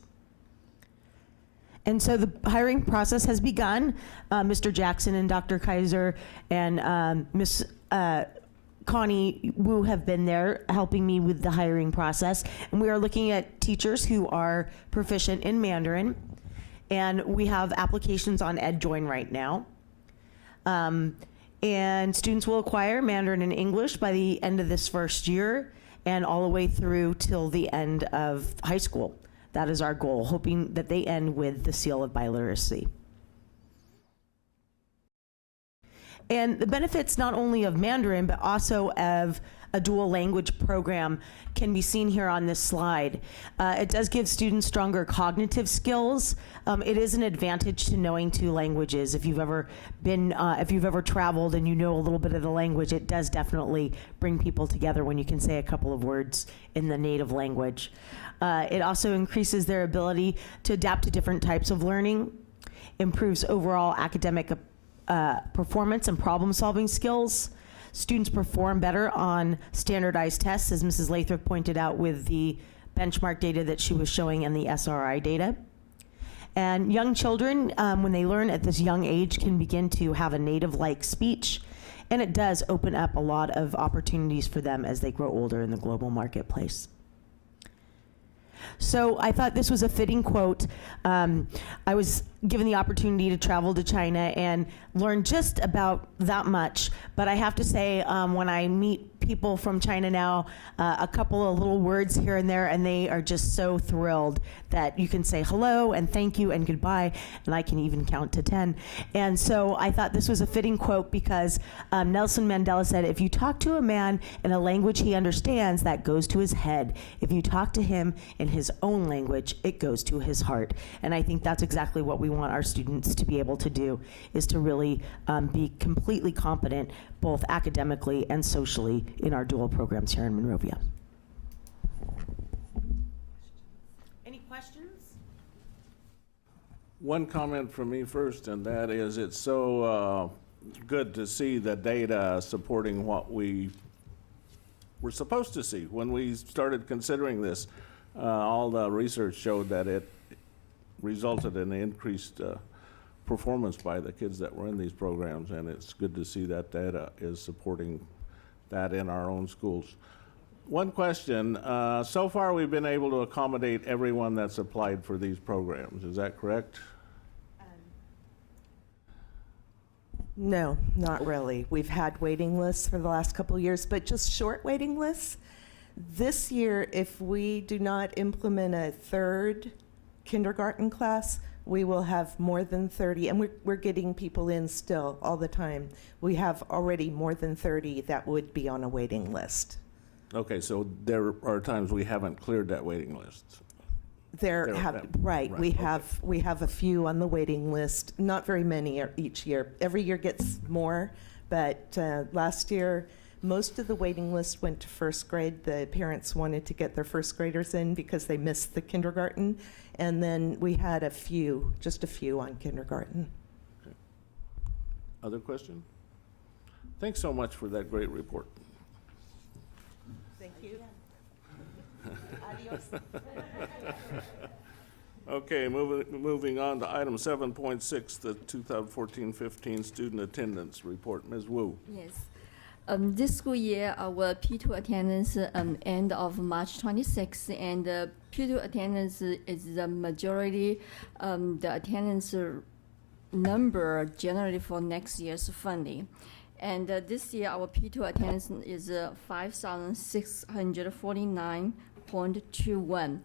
And so the hiring process has begun. Mr. Jackson and Dr. Kaiser and Ms. Connie Wu have been there helping me with the hiring process. And we are looking at teachers who are proficient in Mandarin. And we have applications on EdJoin right now. And students will acquire Mandarin and English by the end of this first year. and all the way through till the end of high school. That is our goal, hoping that they end with the seal of biliteracy. And the benefits not only of Mandarin, but also of a dual language program can be seen here on this slide. It does give students stronger cognitive skills. It is an advantage to knowing two languages. If you've ever traveled and you know a little bit of the language, it does definitely bring people together when you can say a couple of words in the native language. It also increases their ability to adapt to different types of learning, improves overall academic performance and problem-solving skills. Students perform better on standardized tests, as Mrs. Lathrop pointed out with the benchmark data that she was showing and the SRI data. And young children, when they learn at this young age, can begin to have a native-like speech, and it does open up a lot of opportunities for them as they grow older in the global marketplace. So I thought this was a fitting quote. I was given the opportunity to travel to China and learn just about that much. But I have to say, when I meet people from China now, a couple of little words here and there, and they are just so thrilled that you can say hello and thank you and goodbye, and I can even count to 10. And so I thought this was a fitting quote because Nelson Mandela said, if you talk to a man in a language he understands, that goes to his head. If you talk to him in his own language, it goes to his heart. And I think that's exactly what we want our students to be able to do, is to really be completely competent, both academically and socially, in our dual programs here in Monrovia. Any questions? One comment from me first, and that is it's so good to see the data supporting what we were supposed to see. When we started considering this, all the research showed that it resulted in increased performance by the kids that were in these programs, and it's good to see that data is supporting that in our own schools. One question, so far we've been able to accommodate everyone that's applied for these programs, is that correct? No, not really. We've had waiting lists for the last couple of years, but just short waiting lists. This year, if we do not implement a third kindergarten class, we will have more than 30, and we're getting people in still all the time. We have already more than 30 that would be on a waiting list. Okay, so there are times we haven't cleared that waiting list. Right. We have a few on the waiting list. Not very many each year. Every year gets more, but last year most of the waiting list went to first grade. The parents wanted to get their first graders in because they missed the kindergarten, and then we had just a few on kindergarten. Okay. Other question? Thanks so much for that great report. Thank you. Okay, moving on to item 7.6, the 2014-15 student attendance report. Ms. Wu. Yes. This school year, our P2 attendance end of March 26, and P2 attendance is the majority, the attendance number generated for next year's funding. And this year, our P2 attendance is 5,649.21.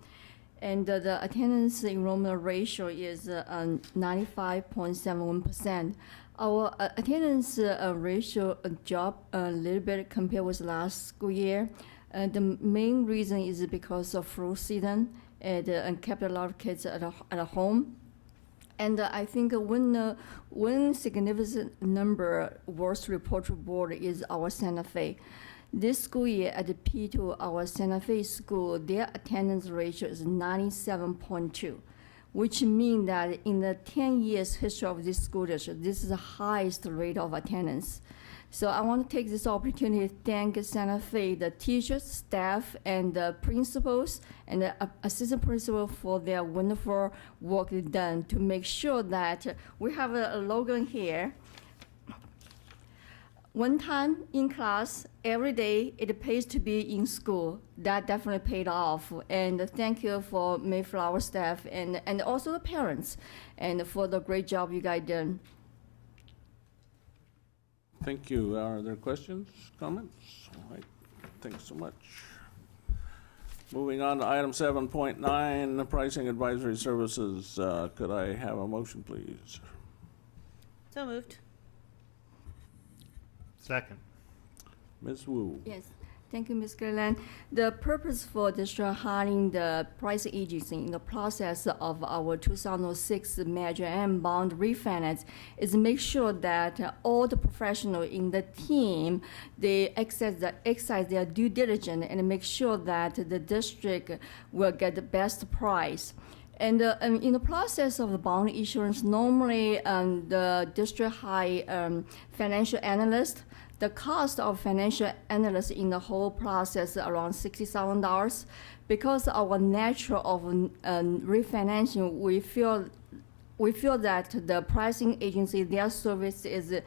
And the attendance enrollment ratio is 95.71%. Our attendance ratio dropped a little bit compared with last school year. The main reason is because of flu season and kept a lot of kids at home. And I think one significant number worth to report to board is our Santa Fe. This school year at the P2, our Santa Fe school, their attendance ratio is 97.2, which means that in the 10 years history of this school district, this is the highest rate of attendance. So I want to take this opportunity to thank Santa Fe, the teachers, staff, and the principals, and the assistant principal for their wonderful work done to make sure that we have a slogan here. One time in class, every day, it pays to be in school. That definitely paid off. And thank you for Mayflower staff and also the parents and for the great job you guys done. Thank you. Are there questions, comments? All right. Thanks so much. Moving on to item 7.9, pricing advisory services. Could I have a motion, please? So moved. Second. Ms. Wu. Yes, thank you, Ms. Gilliland. The purpose for district hiring the price agency in the process of our 2006 Measure M bond refinance is make sure that all the professionals in the team, they exercise their due diligence and make sure that the district will get the best price. And in the process of the bond issuance, normally the district hire financial analyst. The cost of financial analyst in the whole process is around $60,000. Because our nature of refinancing, we feel that the pricing agency, their service is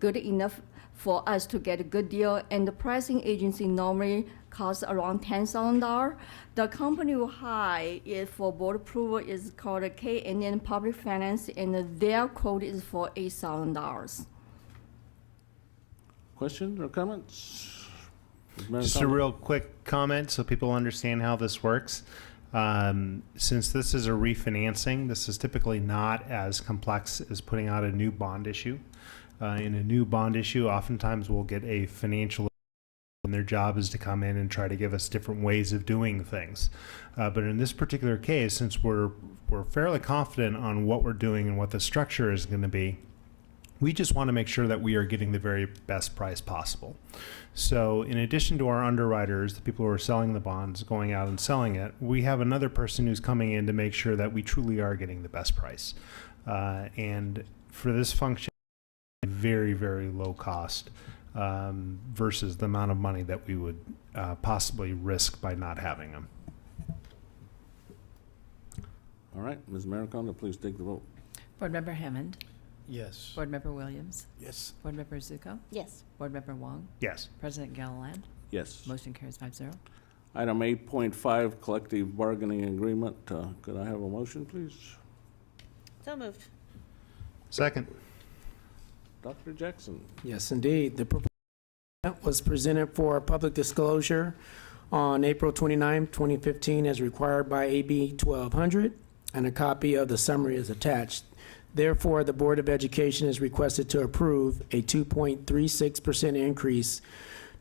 good enough for us to get a good deal, and the pricing agency normally costs around $10,000. The company we hire is for board approval is called K&N Public Finance, and their quote is for $8,000. Questions or comments? Just a real quick comment so people understand how this works. Since this is a refinancing, this is typically not as complex as putting out a new bond issue. In a new bond issue, oftentimes we'll get a financial, and their job is to come in and try to give us different ways of doing things. But in this particular case, since we're fairly confident on what we're doing and what the structure is going to be, we just want to make sure that we are getting the very best price possible. So in addition to our underwriters, the people who are selling the bonds, going out and selling it, we have another person who's coming in to make sure that we truly are getting the best price. And for this function, very, very low cost versus the amount of money that we would possibly risk by not having them. All right, Ms. Maricondo, please take the vote. Board Member Hammond. Yes. Board Member Williams. Yes. Board Member Zuko. Yes. Board Member Wong. Yes. President Gilliland. Yes. Motion carries 5-0. Item 8.5, collective bargaining agreement. Could I have a motion, please? So moved. Second. Dr. Jackson. Yes, indeed. The proposal was presented for public disclosure on April 29, 2015, as required by AB 1200, and a copy of the summary is attached. Therefore, the Board of Education is requested to approve a 2.36% increase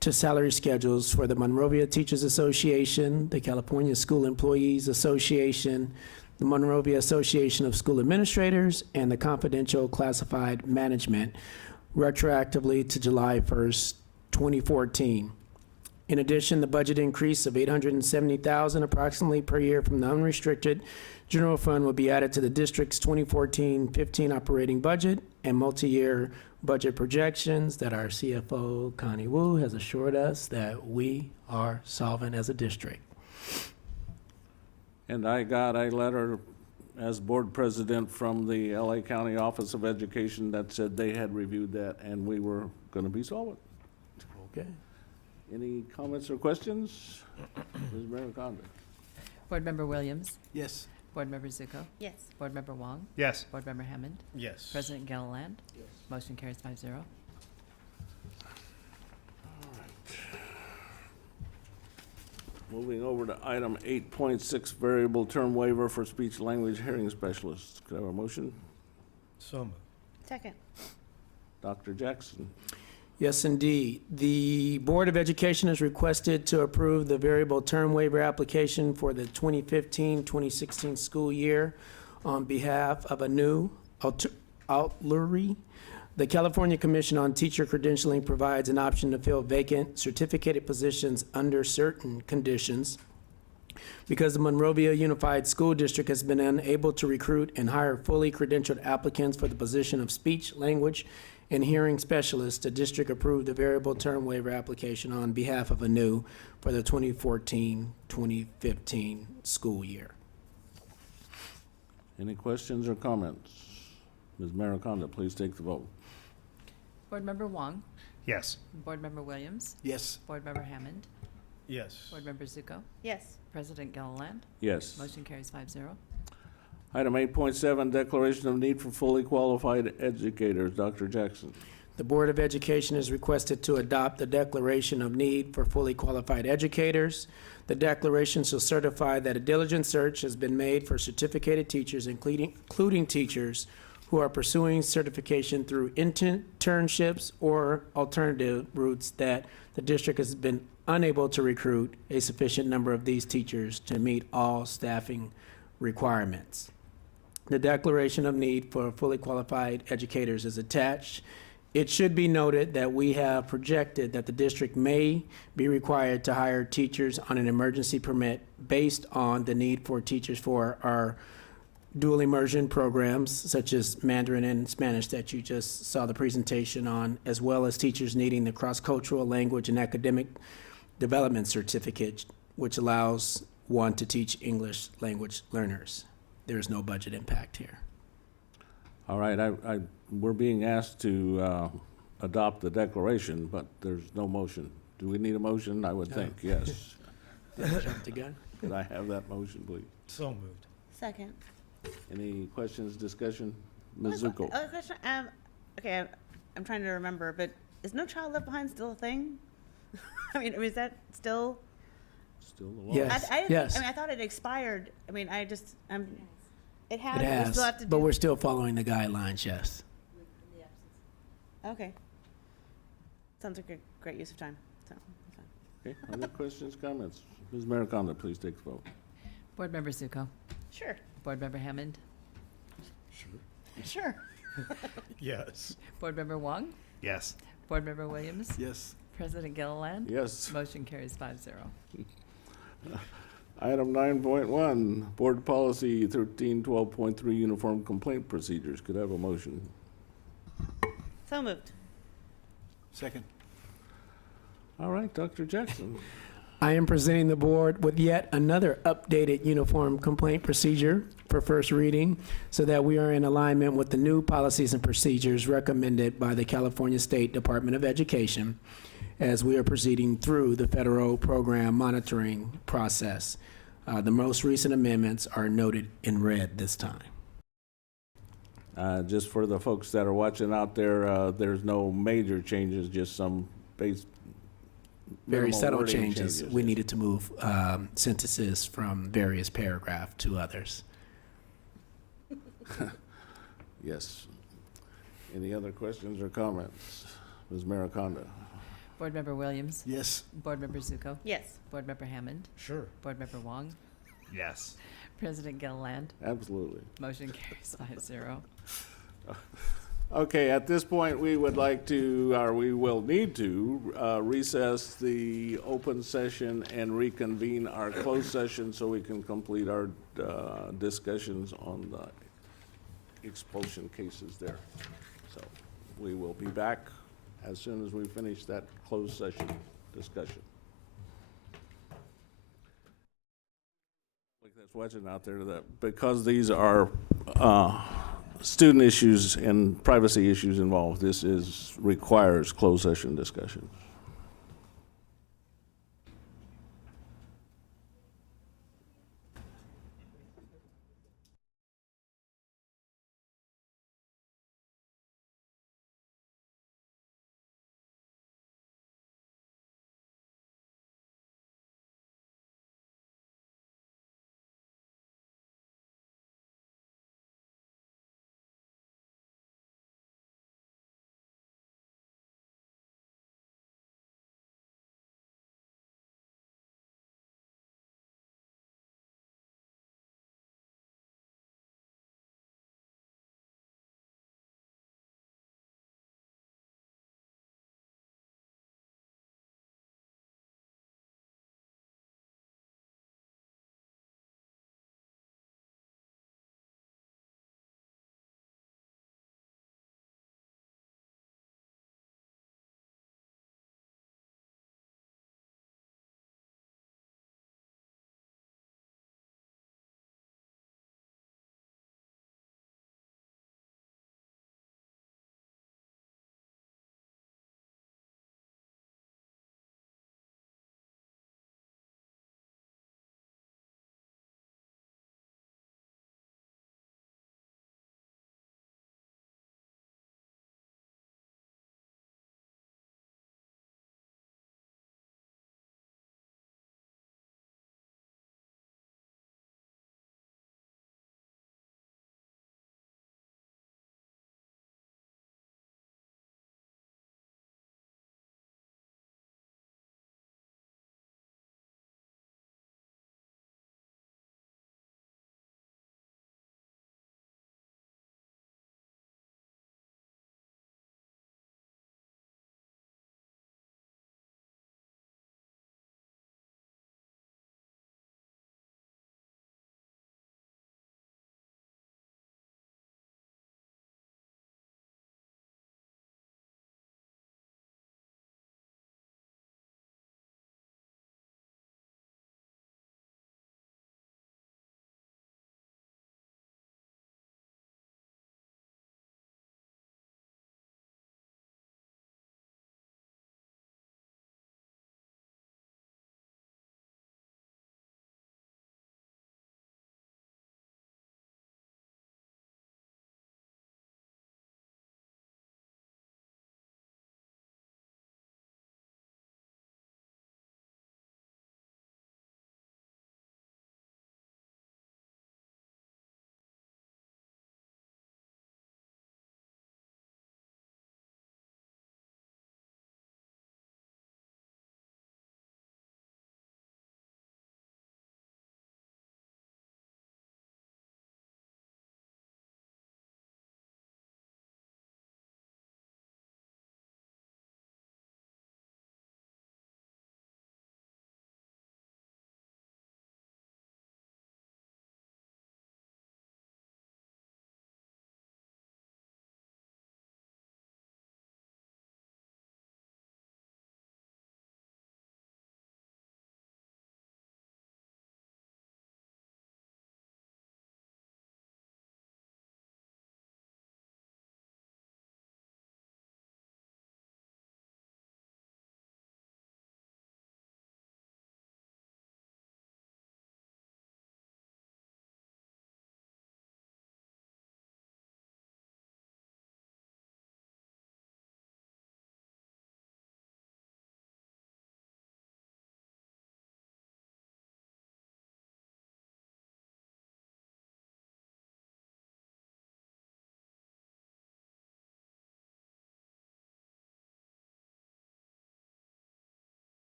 to salary schedules for the Monrovia Teachers Association, the California School Employees Association, the Monrovia Association of School Administrators, and the Confidential Classified Management, retroactively to July 1st, 2014. In addition, the budget increase of $870,000 approximately per year from the unrestricted general fund will be added to the district's 2014-15 operating budget and multi-year budget projections that our CFO, Connie Wu, has assured us that we are solvent as a district. And I got a letter as board president from the LA County Office of Education that said they had reviewed that and we were going to be solvent. Okay. Any comments or questions? Ms. Maricondo. Board Member Williams. Yes. Board Member Zuko. Yes. Board Member Wong. Yes. Board Member Hammond. Yes. President Gilliland. Yes. Motion carries 5-0. Moving over to item 8.6, variable term waiver for speech language hearing specialists. Could I have a motion? So moved. Second. Dr. Jackson. Yes, indeed. The Board of Education is requested to approve the variable term waiver application for the 2015-2016 school year on behalf of a new outlier. The California Commission on Teacher Credentialing provides an option to fill vacant certificated positions under certain conditions. Because the Monrovia Unified School District has been unable to recruit and hire fully credentialed applicants for the position of speech, language, and hearing specialist, the district approved the variable term waiver application on behalf of ANU for the 2014-2015 school year. Any questions or comments? Ms. Maricondo, please take the vote. Board Member Wong. Yes. Board Member Williams. Yes. Board Member Hammond. Yes. Board Member Zuko. Yes. President Gilliland. Yes. Motion carries 5-0. Item 8.7, declaration of need for fully qualified educators. Dr. Jackson. The Board of Education is requested to adopt the Declaration of Need for Fully Qualified Educators. The declaration shall certify that a diligent search has been made for certificated teachers, including teachers who are pursuing certification through internships or alternative routes, that the district has been unable to recruit a sufficient number of these teachers to meet all staffing requirements. The Declaration of Need for Fully Qualified Educators is attached. It should be noted that we have projected that the district may be required to hire teachers on an emergency permit based on the need for teachers for our dual immersion programs, such as Mandarin and Spanish that you just saw the presentation on, as well as teachers needing the cross-cultural language and academic development certificate, which allows one to teach English language learners. There is no budget impact here. All right, we're being asked to adopt the declaration, but there's no motion. Do we need a motion? I would think, yes. Jump the gun. Could I have that motion, please? So moved. Second. Any questions, discussion? Ms. Zuko? Question. Okay, I'm trying to remember, but is No Child Left Behind still a thing? I mean, is that still? Still the law? Yes, I didn't yes. I mean, I thought it expired. I mean, it has. It We has, still have to but do. we're still following the guidelines, yes. Okay. Sounds like a great use of time. So, that's fine. Okay, other questions, comments? Ms. Maricondo, please take the vote. Board Member Zuko. Sure. Board Member Hammond. Sure. Yes. Board Member Wong. Yes. Board Member Williams. Yes. President Gilliland. Yes. Motion carries 5-0. Item 9.1, Board Policy 1312.3, Uniform Complaint Procedures. Could I have a motion? So moved. Second. All right, Dr. Jackson. I am presenting the board with yet another updated uniform complaint procedure for first reading so that we are in alignment with the new policies and procedures recommended by the California State Department of Education as we are proceeding through the federal program monitoring process. The most recent amendments are noted in red this time. Just for the folks that are watching out there, there's no major changes, just some Very minimal subtle wording changes. We needed to move sentences from various paragraph to others. Yes. Any other questions or comments? Ms. Maricondo? Board Member Williams. Yes. Board Member Zuko. Yes. Board Member Hammond. Sure. Board Member Wong. Yes. President Gilliland. Absolutely. Motion carries 5-0. Okay, at this point, we would like to, or we will need to, recess the open session and reconvene our closed session so we can complete our discussions on the expulsion cases there. So we will be back as soon as we finish that closed session discussion. Like that's watching out there, that because these are student issues and privacy issues involved, this requires closed session discussion.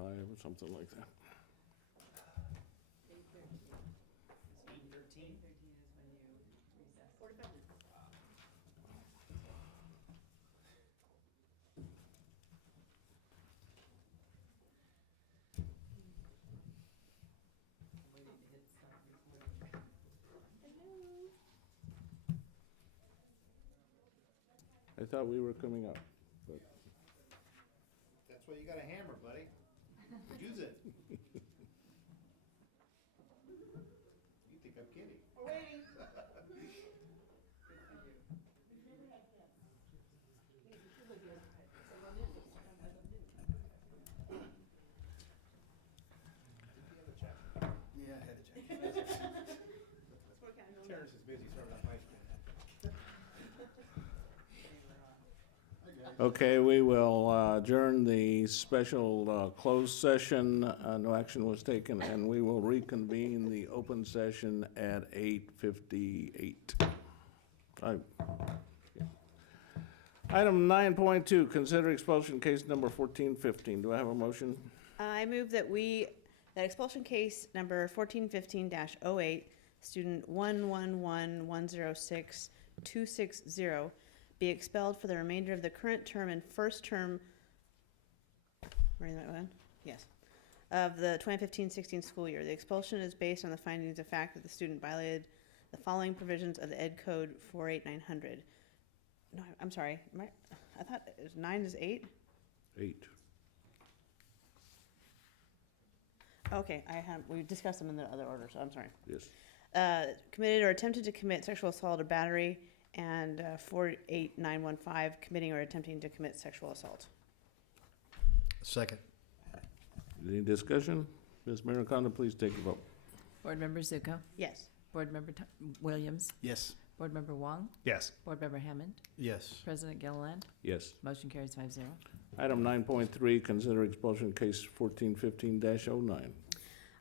or something like that. 13. I thought we were coming up, but That's why you got a hammer, buddy. Use it. You think I'm kidding? We're waiting. Yeah, I had to check. Terrence is busy serving up ice cream. okay, we will adjourn the special closed session. No action was taken, and we will reconvene the open session at 8:58. Item 9.2, consider expulsion case number 1415. Do I have a motion? I move that expulsion case number 1415-08, student 111106260, be expelled for the remainder of the current term and first term, yes, of the 2015-16 school year. The expulsion is based on the findings of fact that the student violated the following provisions of the Ed Code 48900. No, I'm sorry. I thought it was 9 is 8? 8. Okay, we discussed them in the other order, so I'm sorry. Yes. Committed or attempted to commit sexual assault or battery, and 48915, committing or attempting to commit sexual assault. Second. Any discussion? Ms. Maricondo, please take the vote. Board Member Zuko? Yes. Board Member Williams? Yes. Board Member Wong? Yes. Board Member Hammond? Yes. President Gilliland? Yes. Motion carries 5-0. Item 9.3, consider expulsion case 1415-09.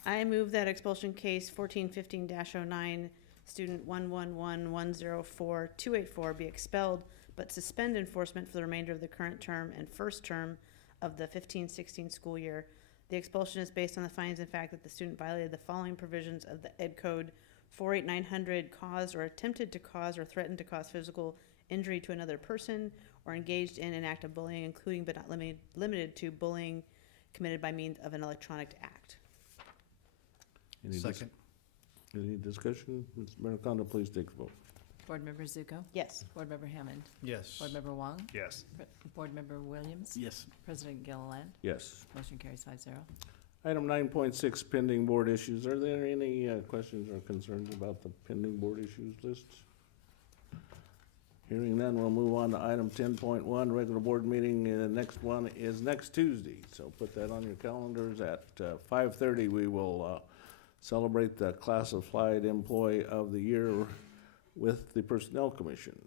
I move that expulsion case 1415-09, student 111104284, be expelled, but suspend enforcement for the remainder of the current term and first term of the 15-16 school year. The expulsion is based on the findings and fact that the student violated the following provisions of the Ed Code 48900, caused or attempted to cause or threatened to cause physical injury to another person, or engaged in an act of bullying, including but not limited to bullying committed by means of an electronic act. Second. Any discussion? Ms. Maricondo, please take the vote. Board Member Zuko? Yes. Board Member Hammond? Yes. Board Member Wong? Yes. Board Member Williams? Yes. President Gilliland? Yes. Motion carries 5-0. Item 9.6, pending board issues. Are there any questions or concerns about the pending board issues list? Hearing none, we'll move on to item 10.1, regular board meeting. The next one is next Tuesday, so put that on your calendars. At 5:30, we will celebrate the Classified Employee of the Year with the Personnel Commission.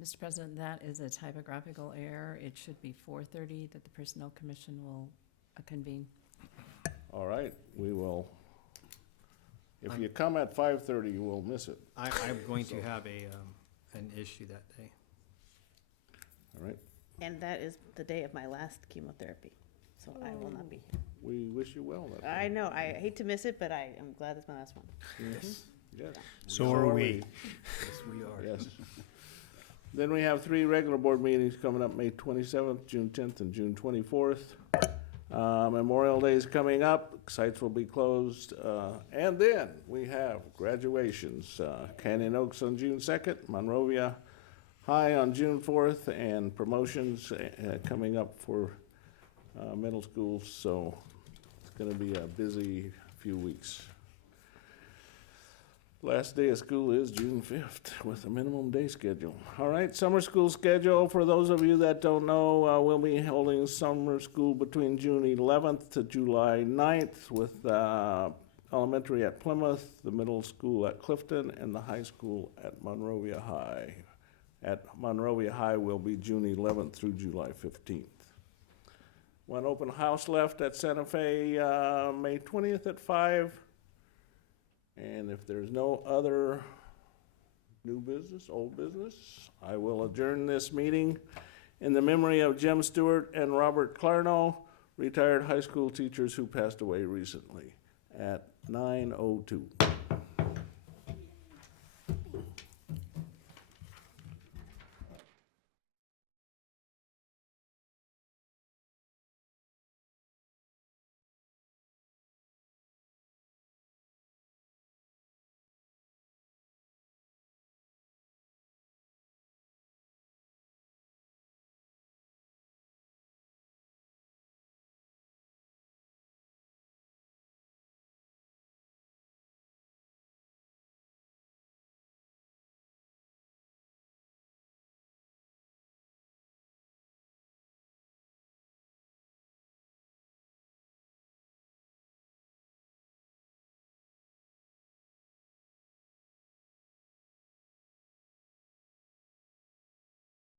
Mr. President, that is a typographical error. It should be 4:30 that the Personnel Commission will convene. All right, we will, if you come at 5:30, you will miss it. I'm going to have an issue that day. All right, And that is the day of my last chemotherapy, so I will not be here. we wish you well. that I day. know, I hate to miss it, but I am glad it's my last one. Yes. Yes. So are we. Yes, we are. Yes. Then we have 3 regular board meetings coming up, May 27th, June 10th, and June 24th. Memorial Day is coming up, sites will be closed, and then we have graduations. Canyon Oaks on June 2nd, Monrovia High on June 4th, and promotions coming up for middle schools, so it's gonna be a busy few weeks. Last day of school is June 5th with a minimum day schedule. All right, summer school schedule. For those of you that don't know, we'll be holding summer school between June 11th to July 9th with elementary at Plymouth, the middle school at Clifton, and the high school at Monrovia High. At Monrovia High will be June 11th through July 15th. One open house left at Santa Fe, May 20th at 5. And if there's no other new business, old business, I will adjourn this meeting in the memory of Jim Stewart and Robert Clarno, retired high school teachers who passed away recently at 9:02.